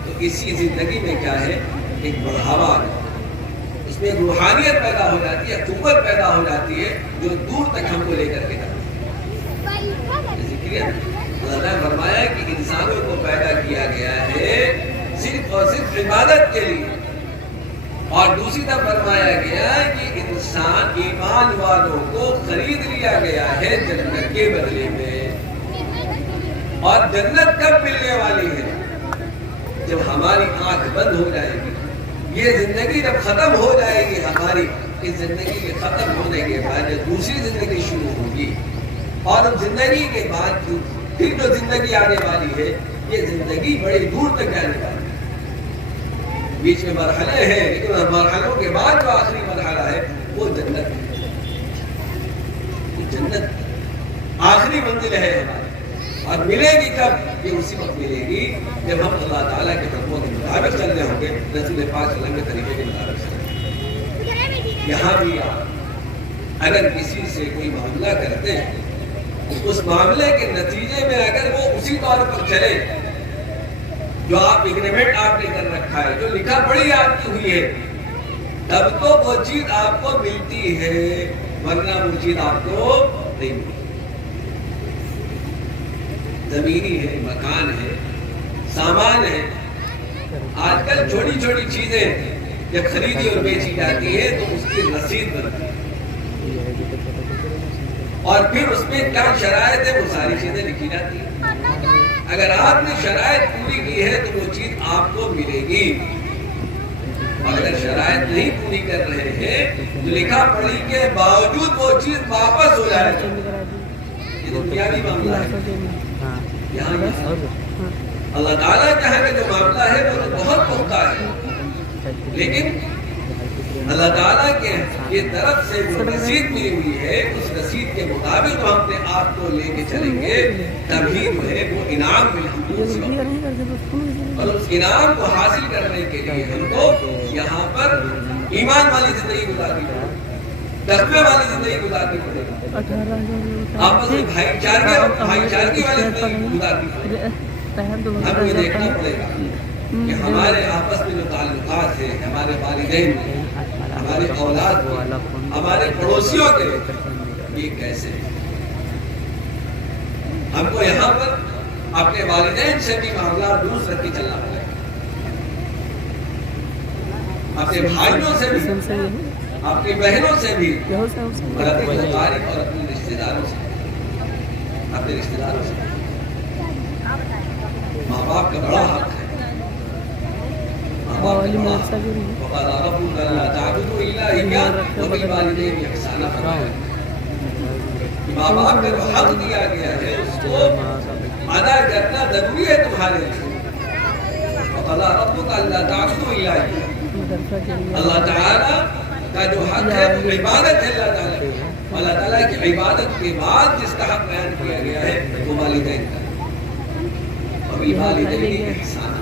تو اسی زندگی میں کیا ہے؟ ایک بڑھاوا آتا ہے، اس میں ایک روحانیت پیدا ہو جاتی ہے، قوت پیدا ہو جاتی ہے جو دور تک ہم کو لے کر کے جاتی ہے. اللہ نے فرمایا کہ انسانوں کو پیدا کیا گیا ہے صرف اور صرف عبادت کے لیے، اور دوسری طرف فرمایا گیا کہ انسان ایمان والوں کو خرید لیا گیا ہے جنت کے بدلے میں. اور جنت کب ملنے والی ہے؟ جب ہماری آنکھ بند ہو جائے گی، یہ زندگی جب ختم ہو جائے گی، ہماری اس زندگی کے ختم ہونے کے بعد دوسری زندگی شروع ہوگی، اور اس زندگی کے بعد پھر جو زندگی آنے والی ہے، یہ زندگی بڑی دور تک جانے والی ہے. بیچ میں مرحلے ہیں، لیکن مرحلوں کے بعد جو آخری مرحلہ ہے وہ جنت ہے. جنت آخری منزل ہے ہماری. اور ملے گی کب؟ یہ اسی وقت ملے گی جب ہم اللہ تعالیٰ کے حکموں کے مطابق چل رہے ہوں گے، رسول پاک صلی اللہ علیہ وسلم کے طریقے کے مطابق چل رہے ہوں گے۔ یہاں بھی آپ اگر کسی سے کوئی معاملہ کرتے ہیں، اس معاملے کے نتیجے میں اگر وہ اسی طور پر چلے جو آپ اگریمنٹ آپ نے کر رکھا ہے، جو لکھا پڑھی آپ کی ہوئی ہے، تب تو وہ چیز آپ کو ملتی ہے، ورنہ وہ چیز آپ کو نہیں ملتی۔ زمینی ہے، مکان ہے، سامان ہے، آج کل چھوٹی چھوٹی چیزیں جب خریدی اور بیچی جاتی ہے تو اس کی رسید بنتی ہے، اور پھر اس میں کیا شرائط ہے وہ ساری چیزیں لکھی جاتی ہیں۔ اگر آپ نے شرائط پوری کی ہے تو وہ چیز آپ کو ملے گی، اور اگر شرائط نہیں پوری کر رہے ہیں تو لکھا پڑھی کے باوجود وہ چیز واپس ہو جائے گا۔ یہ دنیاوی معاملہ ہے۔ یہاں اللہ تعالیٰ کے یہاں کا جو معاملہ ہے وہ تو بہت پختہ ہے، لیکن اللہ تعالیٰ کے یہ طرف سے جو رسید ملی ہوئی ہے اس رسید کے مطابق ہم اپنے آپ کو لے کے چلیں گے، تبھی جو ہے وہ انعام ملے گا۔ اور اس انعام کو حاصل کرنے کے لیے ہم کو یہاں پر ایمان والی زندگی گزارنی پڑے گی، تقوی والی زندگی گزارنی پڑے گی، آپس میں بھائی چارگی والی زندگی گزارنی پڑے گی۔ ہم کو یہ دیکھنا پڑے گا کہ ہمارے آپس میں جو تعلقات ہیں، ہمارے والدین میں، ہمارے اولاد میں، ہمارے پڑوسیوں کے یہ کیسے ہیں۔ ہم کو یہاں پر اپنے والدین سے بھی معاملات درست رکھ کے چلنا پڑے گا، اپنے بھائیوں سے بھی، اپنی بہنوں سے بھی، اور اپنے متعلق اور اپنے رشتے داروں سے، ماں باپ کا بڑا حق ہے۔ وقال ربك لا تعبدوا الا اياه وبالوالدين احسانا فرمایا، ماں باپ کا جو حق دیا گیا ہے اس کو ادا کرنا ضروری ہے تمہارے لیے۔ وقال ربك لا تعبدوا الا اياه، اللہ تعالیٰ کا جو حق ہے وہ عبادت ہے اللہ تعالیٰ کی، اللہ تعالیٰ کی عبادت کے بعد جس کا حق بیان کیا گیا ہے وہ والدین کا، وبالوالدین احسانا۔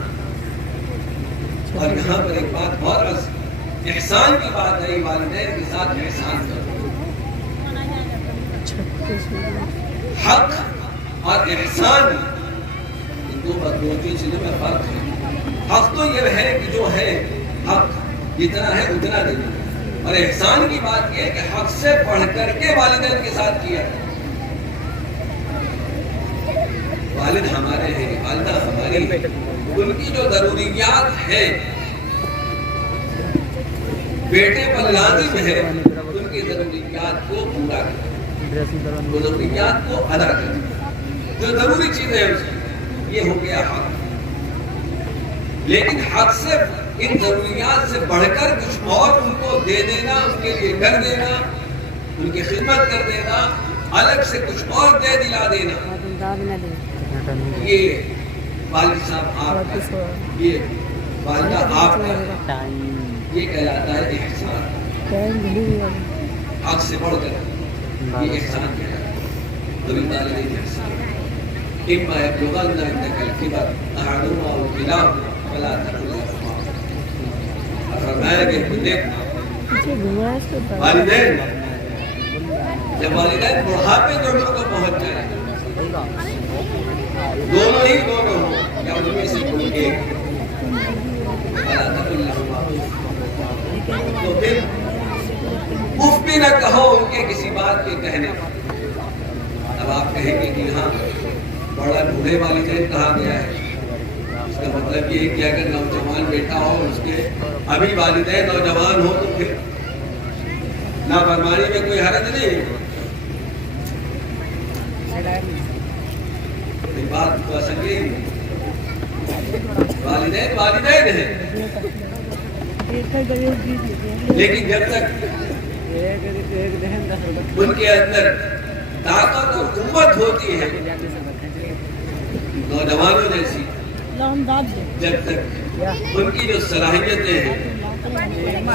اور یہاں پر ایک بات اور احسان کی بات ہے، والدین کے ساتھ احسان کرو۔ حق اور احسان ان دو چیزوں میں فرق ہے۔ حق تو یہ ہے کہ جو ہے حق جتنا ہے اتنا دینا، اور احسان کی بات یہ ہے کہ حق سے بڑھ کر کے والدین کے ساتھ کیا۔ والد ہمارے ہیں، والدہ ہماری ہے، ان کی جو ضروریات ہیں بیٹے پر لازم ہے ان کی ضروریات کو پورا کریں، وہ ضروریات کو ادا کریں، جو ضروری چیزیں ہیں اس کی، یہ ہو گیا حق۔ لیکن حق سے ان ضروریات سے بڑھ کر کچھ اور ان کو دے دینا، ان کے لیے کر دینا، ان کی خدمت کر دینا، الگ سے کچھ اور دے دلا دینا، یہ والد صاحب آپ کا، یہ والدہ آپ کا، یہ کہلاتا ہے احسان۔ حق سے بڑھ کر یہ احسان کہلاتا ہے۔ وبالوالدین احسانا اما یبلغن عندک الکبر احدهما او کلاهما فلا تقل لهما، فرمایا کہ دیکھنا والدین جب والدین بڑھاپے دونوں کو پہنچ جائے، دونوں ہی دونوں ہوں یا ان میں سے کوئی ایک، فلا تقل لهما، تو پھر اف بھی نہ کہو ان کے کسی بات کے کہنے۔ اب آپ کہیں گے کہ ہاں بڑا بوڑھے والدین کہا گیا ہے، اس کا مطلب یہ ہے کہ اگر نوجوان بیٹا ہو، اس کے ابھی والدین نوجوان ہو تو پھر نافرمانی میں کوئی حرج نہیں ہے۔ بات تو اصل یہ والدین والدین ہیں، لیکن جب تک ان کے اندر طاقت اور قوت ہوتی ہے نوجوانوں جیسی، جب تک ان کی جو صلاحیتیں ہیں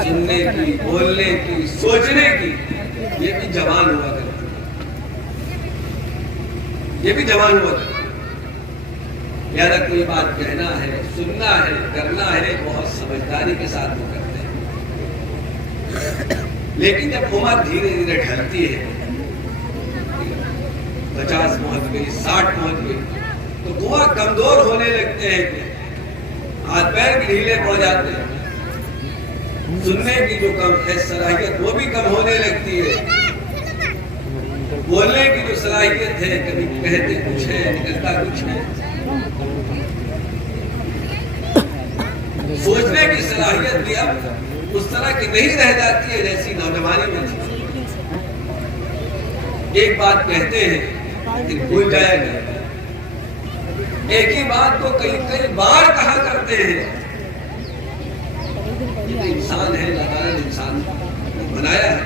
سننے کی، بولنے کی، سوچنے کی، یہ بھی جوان ہوا کرتی، یہ بھی جوان ہوا کرتی، یا اگر کوئی بات کہنا ہے، سننا ہے، کرنا ہے، بہت سمجھداری کے ساتھ وہ کرتے ہیں۔ لیکن جب عمر دھیرے دھیرے ڈھلتی ہے، 50 پہنچ گئی، 60 پہنچ گئی، تو کنواں کمزور ہونے لگتے ہیں، ہاتھ پیر بھی ڈھیلے پڑ جاتے ہیں، سننے کی جو کم ہے صلاحیت وہ بھی کم ہونے لگتی ہے، بولنے کی جو صلاحیت ہے کبھی کہتے کچھ ہے نکلتا کچھ ہے، سوچنے کی صلاحیت بھی اب اس طرح کی نہیں رہ جاتی ہے جیسی نوجوانی میں تھی۔ ایک بات کہتے ہیں کہ بھول جائے گا، ایک ہی بات کو کئی کئی بار کہا کرتے ہیں۔ یہ انسان ہے، اللہ تعالیٰ نے انسان کو بنایا ہے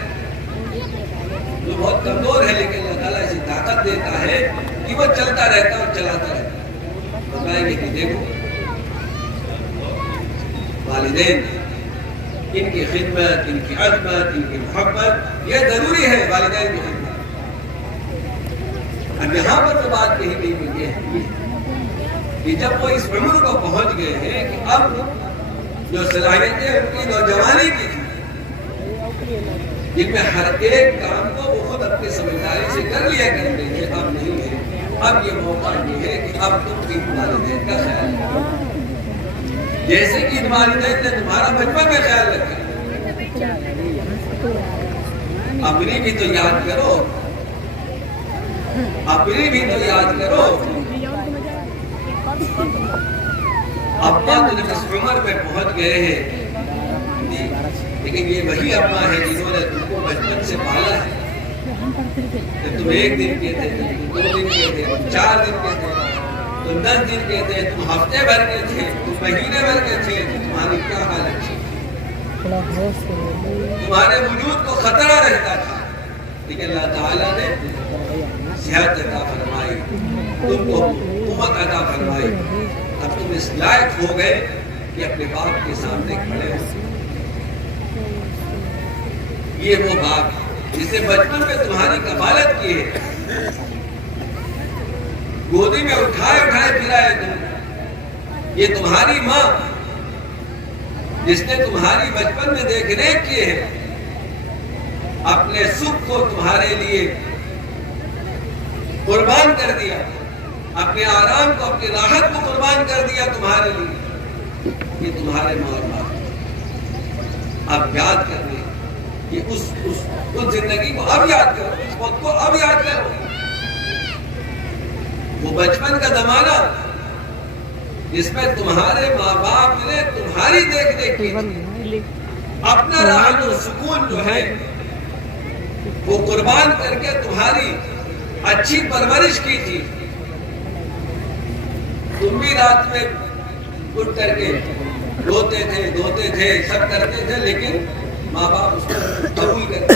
جو بہت کمزور ہے، لیکن اللہ تعالیٰ اسے طاقت دیتا ہے کہ وہ چلتا رہتا اور چلاتا رہتا۔ بتائیں گے کہ دیکھو والدین، ان کی خدمت، ان کی عظمت، ان کی محبت یہ ضروری ہے، والدین کی خدمت۔ اب یہاں پر تو بات کہی گئی ہے کہ جب وہ اس عمر کو پہنچ گئے ہیں کہ اب جو صلاحیتیں ان کی نوجوانی کی تھی، جن میں ہر ایک کام کو وہ خود اپنی سمجھداری سے کر لیا کرتے تھے، اب نہیں ہے۔ اب یہ موقع یہ ہے کہ اب تم ان والدین کا خیال رکھو، جیسے کہ ان والدین نے تمہارا بچپن میں خیال رکھا۔ اپنی بھی تو یاد کرو، اپنی بھی تو یاد کرو۔ ابا تو جب اس عمر میں پہنچ گئے ہیں، لیکن یہ وہی ابا ہے جنہوں نے تم کو بچپن سے پالا ہے۔ جب تم 1 دن کے تھے، تم 2 دن کے تھے، تم 4 دن کے تھے، تم 10 دن کے تھے، تم ہفتے بھر کے تھے، تم مہینے بھر کے تھے، تمہاری کیا حالت تھی؟ تمہارے وجود کو خطرہ رہتا تھا، لیکن اللہ تعالیٰ نے صحت عطا فرمائی، تم کو قوت عطا فرمائی۔ اب تم اس لائق ہو گئے کہ اپنے باپ کے سامنے کھڑے ہو۔ یہ وہ باپ جسے بچپن میں تمہاری کفالت کی ہے، گودی میں اٹھائے اٹھائے پھرائے تم۔ یہ تمہاری ماں جس نے تمہاری بچپن میں دیکھ ریکھ کی ہے، اپنے سکھ کو تمہارے لیے قربان کر دیا، اپنے آرام کو، اپنی راحت کو قربان کر دیا تمہارے لیے۔ یہ تمہارے ماں اور باپ اب یاد کرنے کہ اس زندگی کو اب یاد کرو، اس وقت کو اب یاد کرو۔ وہ بچپن کا زمانہ جس میں تمہارے ماں باپ نے تمہاری دیکھ ریکھ کی تھی، اپنا راحت و سکون جو ہے وہ قربان کر کے تمہاری اچھی پرورش کی تھی۔ تم بھی رات میں اٹھ کر کے روتے تھے، دھوتے تھے، سب کرتے تھے، لیکن ماں باپ اس کو قبول کرتے۔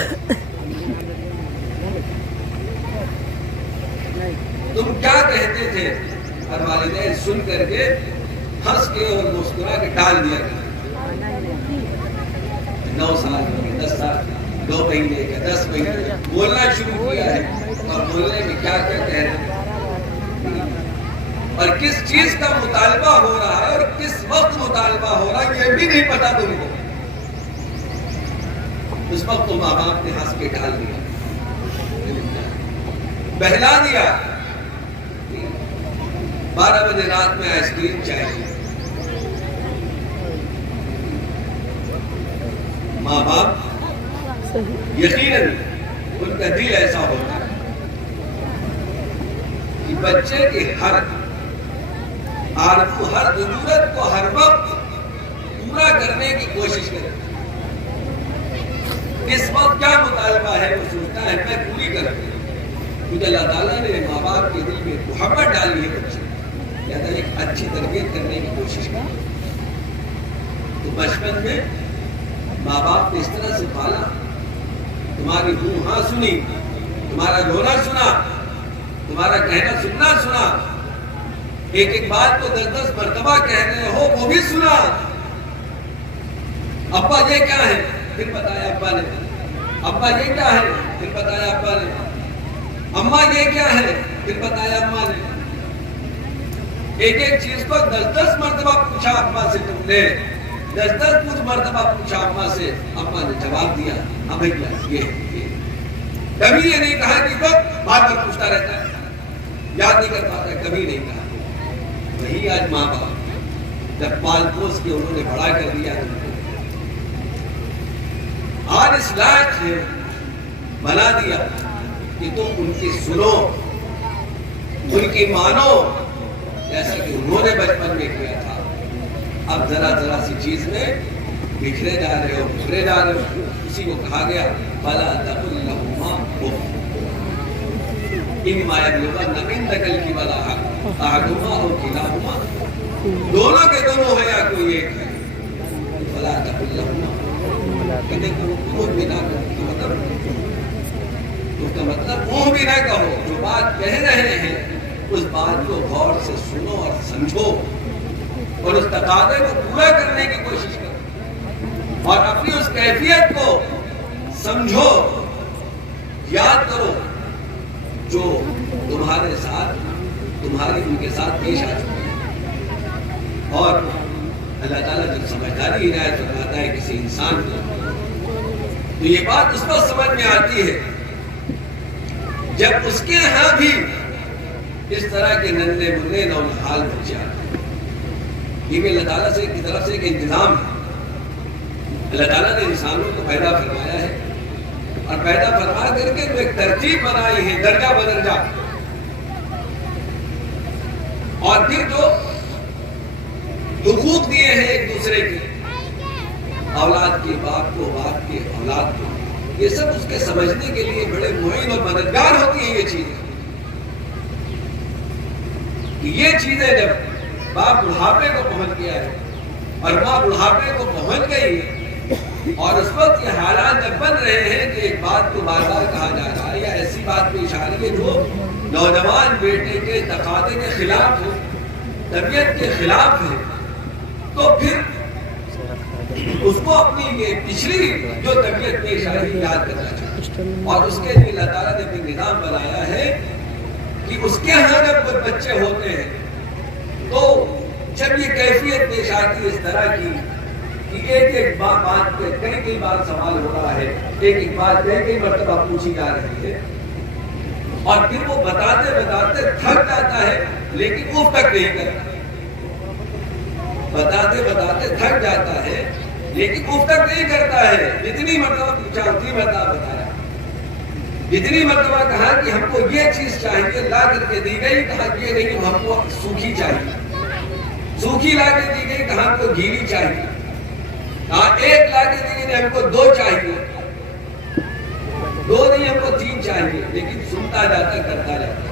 تم کیا کہتے تھے اور والدین سن کر کے ہنس کے اور مسکرا کے ٹال دیا کرتے۔ 9 سال ہو گئے، 10 سال، 2 مہینے کا، 10 مہینے بولنا شروع کیا ہے، اور بولنے میں کیا کیا کہہ رہے ہیں اور کس چیز کا مطالبہ ہو رہا ہے اور کس وقت مطالبہ ہو رہا ہے یہ بھی نہیں پتا تم کو۔ اس وقت تو ماں باپ نے ہنس کے ٹال دیا، بہلا دیا۔ 12 بجے رات میں آئس کریم چاہیے۔ ماں باپ یقیناً ان کا دل ایسا ہوتا ہے کہ بچے کی ہر آرزو، ہر ضرورت کو ہر وقت پورا کرنے کی کوشش کرے۔ اس وقت کیا مطالبہ ہے وہ سوچتا ہے میں پوری کروں، کیونکہ اللہ تعالیٰ نے ماں باپ کے دل میں محبت ڈالی ہے بچے، لہذا ایک اچھی تربیت کرنے کی کوشش کریں۔ تو بچپن میں ماں باپ نے اس طرح سے پالا، تمہاری ہاں سنی، تمہارا رونا سنا، تمہارا کہنا سننا سنا، ایک ایک بات کو 10 مرتبہ کہہ رہے ہو وہ بھی سنا۔ ابا یہ کیا ہے؟ پھر بتایا ابا نے۔ ابا یہ کیا ہے؟ پھر بتایا ابا نے۔ اماں یہ کیا ہے؟ پھر بتایا اماں نے۔ ایک ایک چیز کو 10 مرتبہ پوچھا اماں سے تم نے، 10 مرتبہ پوچھا اماں سے، اماں نے جواب دیا ہاں بھیا یہ کبھی یہ نہیں کہا کہ وقت بار بار پوچھتا رہتا ہے یاد نہیں کر پاتا، کبھی نہیں کہا۔ وہی آج ماں باپ جب پال پوس کے انہوں نے بڑا کر دیا آج اس لائق ہے بنا دیا کہ تم ان کی سنو، ان کی مانو، جیسا کہ انہوں نے بچپن میں کیا تھا۔ اب ذرا ذرا سی چیز میں بکھرے جا رہے ہو، اسی کو کہا گیا فَلَا تَقُلْ لَهُمَا أُفٍّ إِمَّا يَبْلُغَنَّ عِندَكَ الْكِبَرَ أَحَدُهُمَا أَوْ كِلَاهُمَا، دونوں کے دونوں ہے یا کوئی ایک ہے، فَلَا تَقُلْ لَهُمَا، کہ دیکھو منہ بھی نہ کہو، اس کا مطلب منہ بھی نہ کہو، جو بات کہہ رہے ہیں اس بات کو غور سے سنو اور سمجھو اور اس تقاضے کو پورا کرنے کی کوشش کرو اور اپنی اس کیفیت کو سمجھو، یاد کرو جو تمہارے ساتھ تمہاری ان کے ساتھ پیش آ چکی ہے۔ اور اللہ تعالیٰ جب سمجھداری عنایت فرماتا ہے کسی انسان کو تو یہ بات اس وقت سمجھ میں آتی ہے جب اس کے ہاں بھی اس طرح کے ننھے منھے نونہال بچے آتے ہیں۔ یہ بھی اللہ تعالیٰ سے کی طرف سے ایک انتظام ہے۔ اللہ تعالیٰ نے انسانوں کو پیدا فرمایا ہے اور پیدا فرما کر کے جو ایک ترتیب بنائی ہے درجہ بدرجہ، اور پھر جو حقوق دیے ہیں ایک دوسرے کے، اولاد کے باپ کو، باپ کے اولاد کو، یہ سب اس کے سمجھنے کے لیے بڑے معین اور مددگار ہوتی ہیں۔ یہ چیزیں یہ چیزیں جب باپ بڑھاپے کو پہنچ گیا ہے اور ماں بڑھاپے کو پہنچ گئی ہے اور اس وقت یہ حالات جب بن رہے ہیں کہ ایک بات کو بار بار کہا جا رہا ہے یا ایسی بات پیش آ رہی ہے جو نوجوان بیٹے کے تقاضے کے خلاف ہے، طبیعت کے خلاف ہے، تو پھر اس کو اپنی یہ پچھلی جو طبیعت پیش آئی یاد کرنا چاہیے۔ اور اس کے لیے اللہ تعالیٰ نے بھی نظام بنایا ہے کہ اس کے ہاں جب کچھ بچے ہوتے ہیں تو جب یہ کیفیت پیش آتی ہے اس طرح کی کہ ایک ایک بات پہ کئی بار سوال ہو رہا ہے، ایک بات کئی مرتبہ پوچھی جا رہی ہے اور پھر وہ بتاتے بتاتے تھک جاتا ہے لیکن اف تک نہیں کرتا، بتاتے بتاتے تھک جاتا ہے لیکن اف تک نہیں کرتا ہے۔ جتنی مرتبہ پوچھا اتنی مرتبہ بتایا، جتنی مرتبہ کہا کہ ہم کو یہ چیز چاہیے لا کر کے دی گئی، کہا یہ نہیں ہم کو سوکھی چاہیے، سوکھی لا کے دی گئی، کہا ہم کو گیلی چاہیے، کہا ایک لا کے دی گئی ہم کو 2 چاہیے، 2 نہیں ہم کو 3 چاہیے، لیکن سنتا جاتا کرتا جاتا۔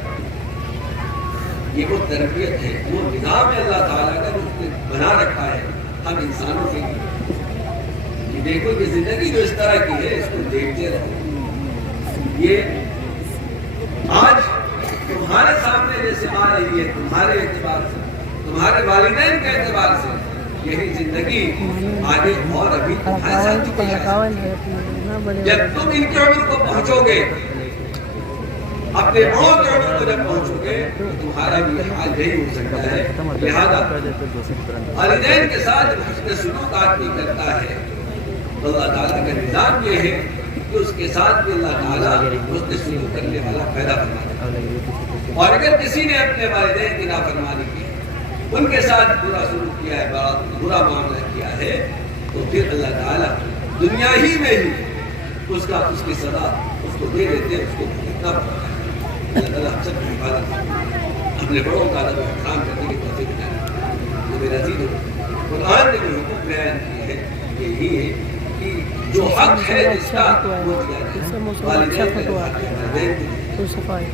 یہ وہ تربیت ہے، وہ نظام ہے اللہ تعالیٰ کا جو اس نے بنا رکھا ہے ہم انسانوں کے لیے کہ دیکھو یہ زندگی جو اس طرح کی ہے اس کو دیکھتے رہو۔ یہ آج تمہارے سامنے جیسے آ رہی ہے تمہارے اعتبار سے، تمہارے والدین کے اعتبار سے، یہی زندگی آگے اور ابھی تمہارے ساتھ پیش آئے گی۔ جب تم ان کی عمر کو پہنچو گے، اپنے بڑوں کے عمر کو جب پہنچو گے تو تمہارا بھی حال یہی ہو سکتا ہے۔ لہذا والدین کے ساتھ حسن سلوک آدمی کرتا ہے تو اللہ تعالیٰ کا نظام یہ ہے کہ اس کے ساتھ بھی اللہ تعالیٰ حسن سلوک کرنے والا پیدا فرماتا ہے۔ اور اگر کسی نے اپنے والدین کی نافرمانی کی، ان کے ساتھ برا سلوک کیا ہے، برا معاملہ کیا ہے، تو پھر اللہ تعالیٰ دنیا ہی میں ہی اس کی سزا اس کو دے دیتے ہیں، اس کو بھگتنا پڑتا ہے۔ اللہ تعالیٰ ہم سب کی حفاظت، اپنے بڑوں کا ادب و احترام کرنے کی توفیق دے۔ تو میرا عزیز قرآن نے جو حکم بیان کی ہے یہی ہے کہ جو حق ہے جس کا وہ دیا جائے، والدین کا حق ہے والدین کو،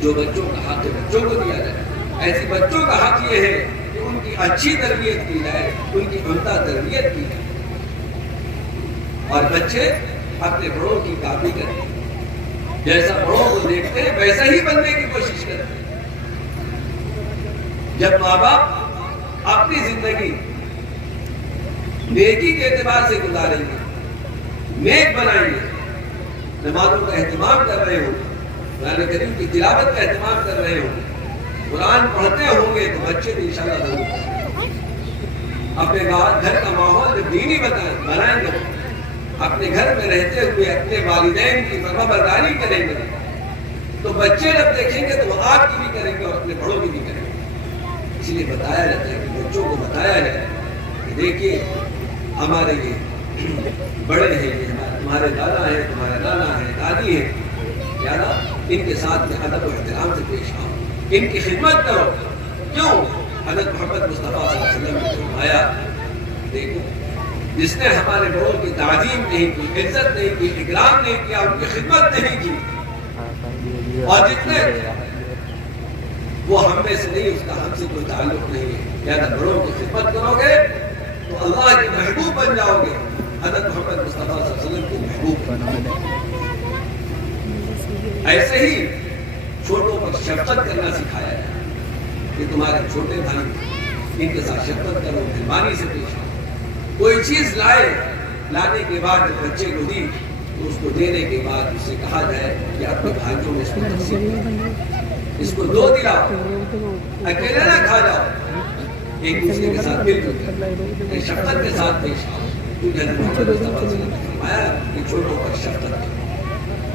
جو بچوں کا حق ہے بچوں کو دیا جائے۔ ایسے بچوں کا حق یہ ہے کہ ان کی اچھی تربیت کی جائے، ان کی عمدہ تربیت کی جائے اور بچے اپنے بڑوں کی کاپی کریں، جیسا بڑوں کو دیکھتے ہیں ویسا ہی بننے کی کوشش کرتے ہیں۔ جب ماں باپ اپنی زندگی نیکی کے اعتبار سے گزاریں گے، نیک بنائیں گے، نمازوں کا اہتمام کر رہے ہوں، قرآن کریم کی تلاوت کا اہتمام کر رہے ہوں، قرآن پڑھتے ہوں گے تو بچے بھی انشاءاللہ ضرور پڑھیں گے. اپنے گھر کا ماحول جب دینی بنائیں گے، اپنے گھر میں رہتے ہوئے اپنے والدین کی فرما برداری کریں گے، تو بچے جب دیکھیں گے تو وہ آپ کی بھی کریں گے اور اپنے بڑوں کی بھی کریں گے. اس لیے بتایا جاتا ہے کہ بچوں کو بتایا جائے کہ دیکھیے ہمارے یہ بڑے ہیں، یہ تمہارے دادا ہیں، تمہارے نانا ہیں، دادی ہیں، کیا نا ان کے ساتھ میں ادب و احترام سے پیش آؤ، ان کی خدمت کرو. کیوں؟ حضرت محمد مصطفیٰ صلی اللہ علیہ وسلم نے فرمایا دیکھو جس نے ہمارے بڑوں کی تعظیم نہیں کی، عزت نہیں کی، اکرام نہیں کیا، ان کی خدمت نہیں کی، اور جتنے وہ ہم میں سے نہیں، اس کا ہم سے کوئی تعلق نہیں ہے. یا اگر بڑوں کی خدمت کرو گے تو اللہ کے محبوب بن جاؤ گے. حضرت محمد مصطفیٰ صلی اللہ علیہ وسلم کے محبوب بن جاؤ گے. ایسے ہی چھوٹوں پر شفقت کرنا سکھایا ہے کہ تمہارے چھوٹے بھائی ان کے ساتھ شفقت کرو، مہربانی سے پیش آؤ. کوئی چیز لانے کے بعد جب بچے کو دی تو اس کو دینے کے بعد اس سے کہا جائے کہ اپنے بھائیوں میں اس کو تقسیم کرو، اس کو دو دلاؤ، اکیلے نہ کھا جاؤ، ایک دوسرے کے ساتھ مل کر شفقت کے ساتھ پیش آؤ. کیونکہ حضرت محمد مصطفیٰ صلی اللہ علیہ وسلم نے فرمایا کہ چھوٹوں پر شفقت کرو،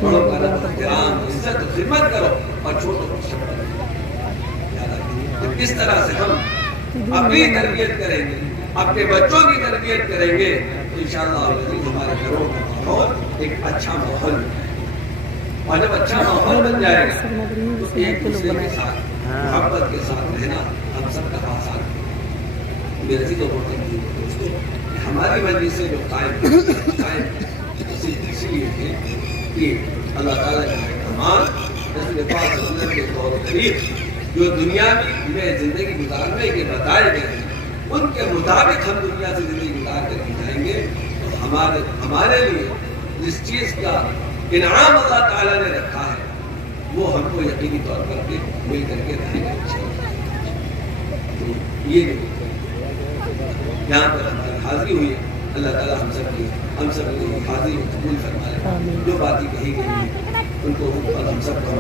بڑوں کا ادب احترام عزت خدمت کرو اور چھوٹوں پر شفقت کرو. اس طرح سے ہم اپنی تربیت کریں گے، اپنے بچوں کی تربیت کریں گے تو انشاءاللہ ہمارے گھروں کا ماحول ایک اچھا ماحول بن جائے گا. اور جب اچھا ماحول بن جائے گا تو ایک دوسرے کے ساتھ محبت کے ساتھ رہنا ہم سب کا آسان ہے. میرے عزیز و محترم دوستو، ہماری مجلسیں جو قائم اسی لیے ہے کہ اللہ تعالیٰ کے احکامات رسول پاک صلی اللہ علیہ وسلم کے طور طریق جو دنیا میں زندگی گزارنے کے بتائے گئے ہیں ان کے مطابق ہم دنیا سے زندگی گزار کر کے جائیں گے تو ہمارے لیے جس چیز کا انعام اللہ تعالیٰ نے رکھا ہے وہ ہم کو یقینی طور پر مل کر کے رہیں گے. تو یہ یہاں پر ہماری حاضری ہوئی ہے، اللہ تعالیٰ ہم سب کی حاضری قبول فرمائے. جو باتیں کہی گئی ہیں ان کو ہم سب کو